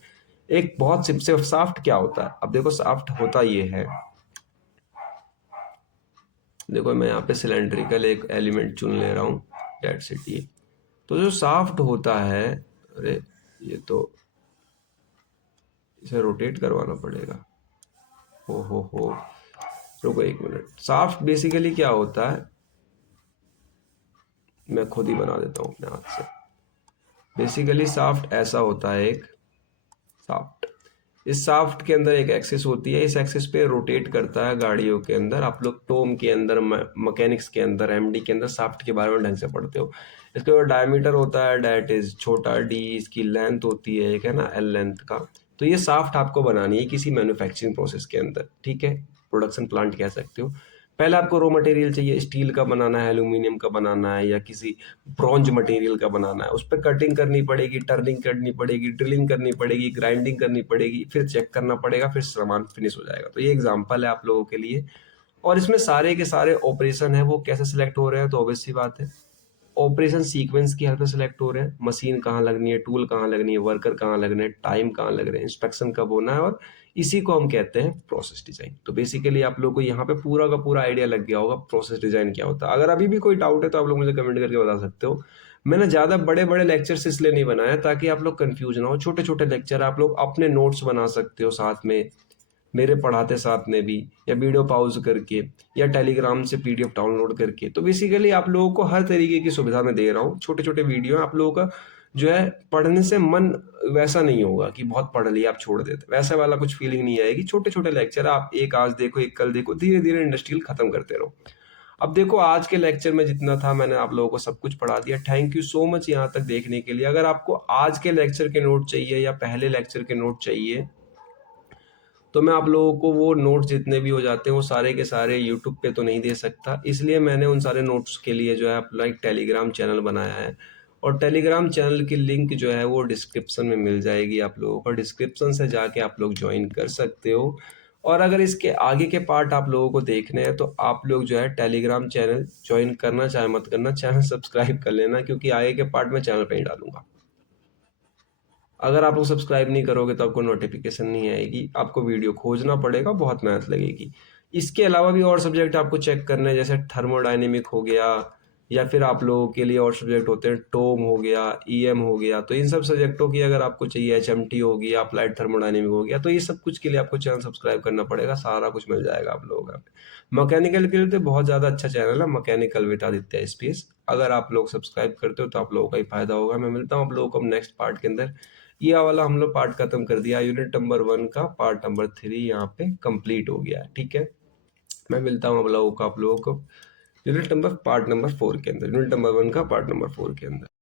एक बहुत सिंपल साफ्ट क्या होता है, अब देखो साफ्ट होता ये है, देखो मैं यहाँ पे सिलेंड्रिकल एक एलिमेंट चुन ले रहा हूँ, डेट्स इट। ये तो जो साफ्ट होता है, अरे ये तो इसे रोटेट करवाना पड़ेगा, हो रुको एक मिनट। साफ्ट बेसिकली क्या होता है, मैं खुद ही बना देता हूँ अपने हाथ से। बेसिकली साफ्ट ऐसा होता है, एक साफ्ट, इस साफ्ट के अंदर एक एक्सिस होती है, इस एक्सिस पे रोटेट करता है गाड़ियों के अंदर। आप लोग टोम के अंदर, मैकेनिक्स के अंदर, एमडी के अंदर साफ्ट के बारे में ढंग से पढ़ते हो। इसका जो डायमीटर होता है डैट इज छोटा डी, इसकी लेंथ होती है एक, है ना, एल लेंथ का। तो ये साफ्ट आपको बनानी है किसी मैन्युफैक्चरिंग प्रोसेस के अंदर, ठीक है, प्रोडक्शन प्लांट कह सकते हो। पहले आपको रॉ मटेरियल चाहिए, स्टील का बनाना है, एल्यूमिनियम का बनाना है, या किसी ब्रॉन्ज मटेरियल का बनाना है। उस पर कटिंग करनी पड़ेगी, टर्निंग करनी पड़ेगी, ड्रिलिंग करनी पड़ेगी, ग्राइंडिंग करनी पड़ेगी, फिर चेक करना पड़ेगा, फिर सामान फिनिश हो जाएगा। तो ये एग्जांपल है आप लोगों के लिए। और इसमें सारे के सारे ऑपरेशन है वो कैसे सिलेक्ट हो रहे हैं, तो ऑब्वियस सी बात है, ऑपरेशन सीक्वेंस की हेल्प से सिलेक्ट हो रहे हैं। मशीन कहाँ लगनी है, टूल कहाँ लगनी है, वर्कर कहाँ लगने हैं, टाइम कहाँ लग रहे हैं, इंस्पेक्शन कब होना है, और इसी को हम कहते हैं प्रोसेस डिजाइन। तो बेसिकली आप लोग को यहाँ पे पूरा का पूरा आइडिया लग गया होगा प्रोसेस डिजाइन क्या होता है। अगर अभी भी कोई डाउट है तो आप लोग मुझे कमेंट करके बता सकते हो। मैंने ज़्यादा बड़े बड़े लेक्चर्स इसलिए नहीं बनाया ताकि आप लोग कंफ्यूज ना हो। छोटे छोटे लेक्चर आप लोग अपने नोट्स बना सकते हो साथ में, मेरे पढ़ाते साथ में भी, या वीडियो पॉज़ करके, या टेलीग्राम से पीडीएफ डाउनलोड करके। तो बेसिकली आप लोगों को हर तरीके की सुविधा मैं दे रहा हूँ। छोटे-छोटे वीडियो हैं, आप लोगों का जो है पढ़ने से मन वैसा नहीं होगा कि बहुत पढ़ लिया आप छोड़ देते। वैसा वाला कुछ फीलिंग नहीं आएगी। छोटे-छोटे लेक्चर आप एक आज देखो, एक कल देखो, धीरे-धीरे इंडस्ट्रियल खत्म करते रहो। अब देखो आज के लेक्चर में जितना था मैंने आप लोगों को सब कुछ पढ़ा दिया। थैंक यू सो मच यहाँ तक देखने के लिए। अगर आपको आज के लेक्चर के नोट चाहिए या पहले लेक्चर के नोट चाहिए, तो मैं आप लोगों को वो नोट्स जितने भी हो जाते हैं वो सारे के सारे यूट्यूब पे तो नहीं दे सकता, इसलिए मैंने उन सारे नोट्स के लिए जो है अपना एक टेलीग्राम चैनल बनाया है। और टेलीग्राम चैनल की लिंक जो है वो डिस्क्रिप्शन में मिल जाएगी आप लोगों को। डिस्क्रिप्शन से जाके आप लोग ज्वाइन कर सकते हो। और अगर इसके आगे के पार्ट आप लोगों को देखने हैं तो आप लोग जो है टेलीग्राम चैनल ज्वाइन करना चाहे मत करना, चैनल सब्सक्राइब कर लेना, क्योंकि आगे के पार्ट मैं चैनल पे ही डालूंगा। अगर आप लोग सब्सक्राइब नहीं करोगे तो आपको नोटिफिकेशन नहीं आएगी, आपको वीडियो खोजना पड़ेगा, बहुत मेहनत लगेगी। इसके अलावा भी और सब्जेक्ट आपको चेक करने हैं, जैसे थर्मोडायनेमिक हो गया, या फिर आप लोगों के लिए और सब्जेक्ट होते हैं, टोम हो गया, ईएम हो गया। तो इन सब सब्जेक्टों की अगर आपको चाहिए, एचएमटी हो गया, अप्लाइड थर्मोडायनेमिक हो गया, तो ये सब कुछ के लिए आपको चैनल सब्सक्राइब करना पड़ेगा। सारा कुछ मिल जाएगा आप लोगों को। मैकेनिकल के लिए तो बहुत ज़्यादा अच्छा चैनल है, मैकेनिकल विद आदित्य स्पेस। अगर आप लोग सब्सक्राइब करते हो तो आप लोगों का ही फायदा होगा। मैं मिलता हूँ आप लोगों को नेक्स्ट पार्ट के अंदर। ये वाला हम लोग पार्ट खत्म कर दिया, यूनिट नंबर 1 का पार्ट नंबर 3 यहाँ पे कंप्लीट हो गया है। ठीक है, मैं मिलता हूँ आप लोगों को यूनिट नंबर पार्ट नंबर 4 के अंदर, यूनिट नंबर 1 का पार्ट नंबर 4 के अंदर।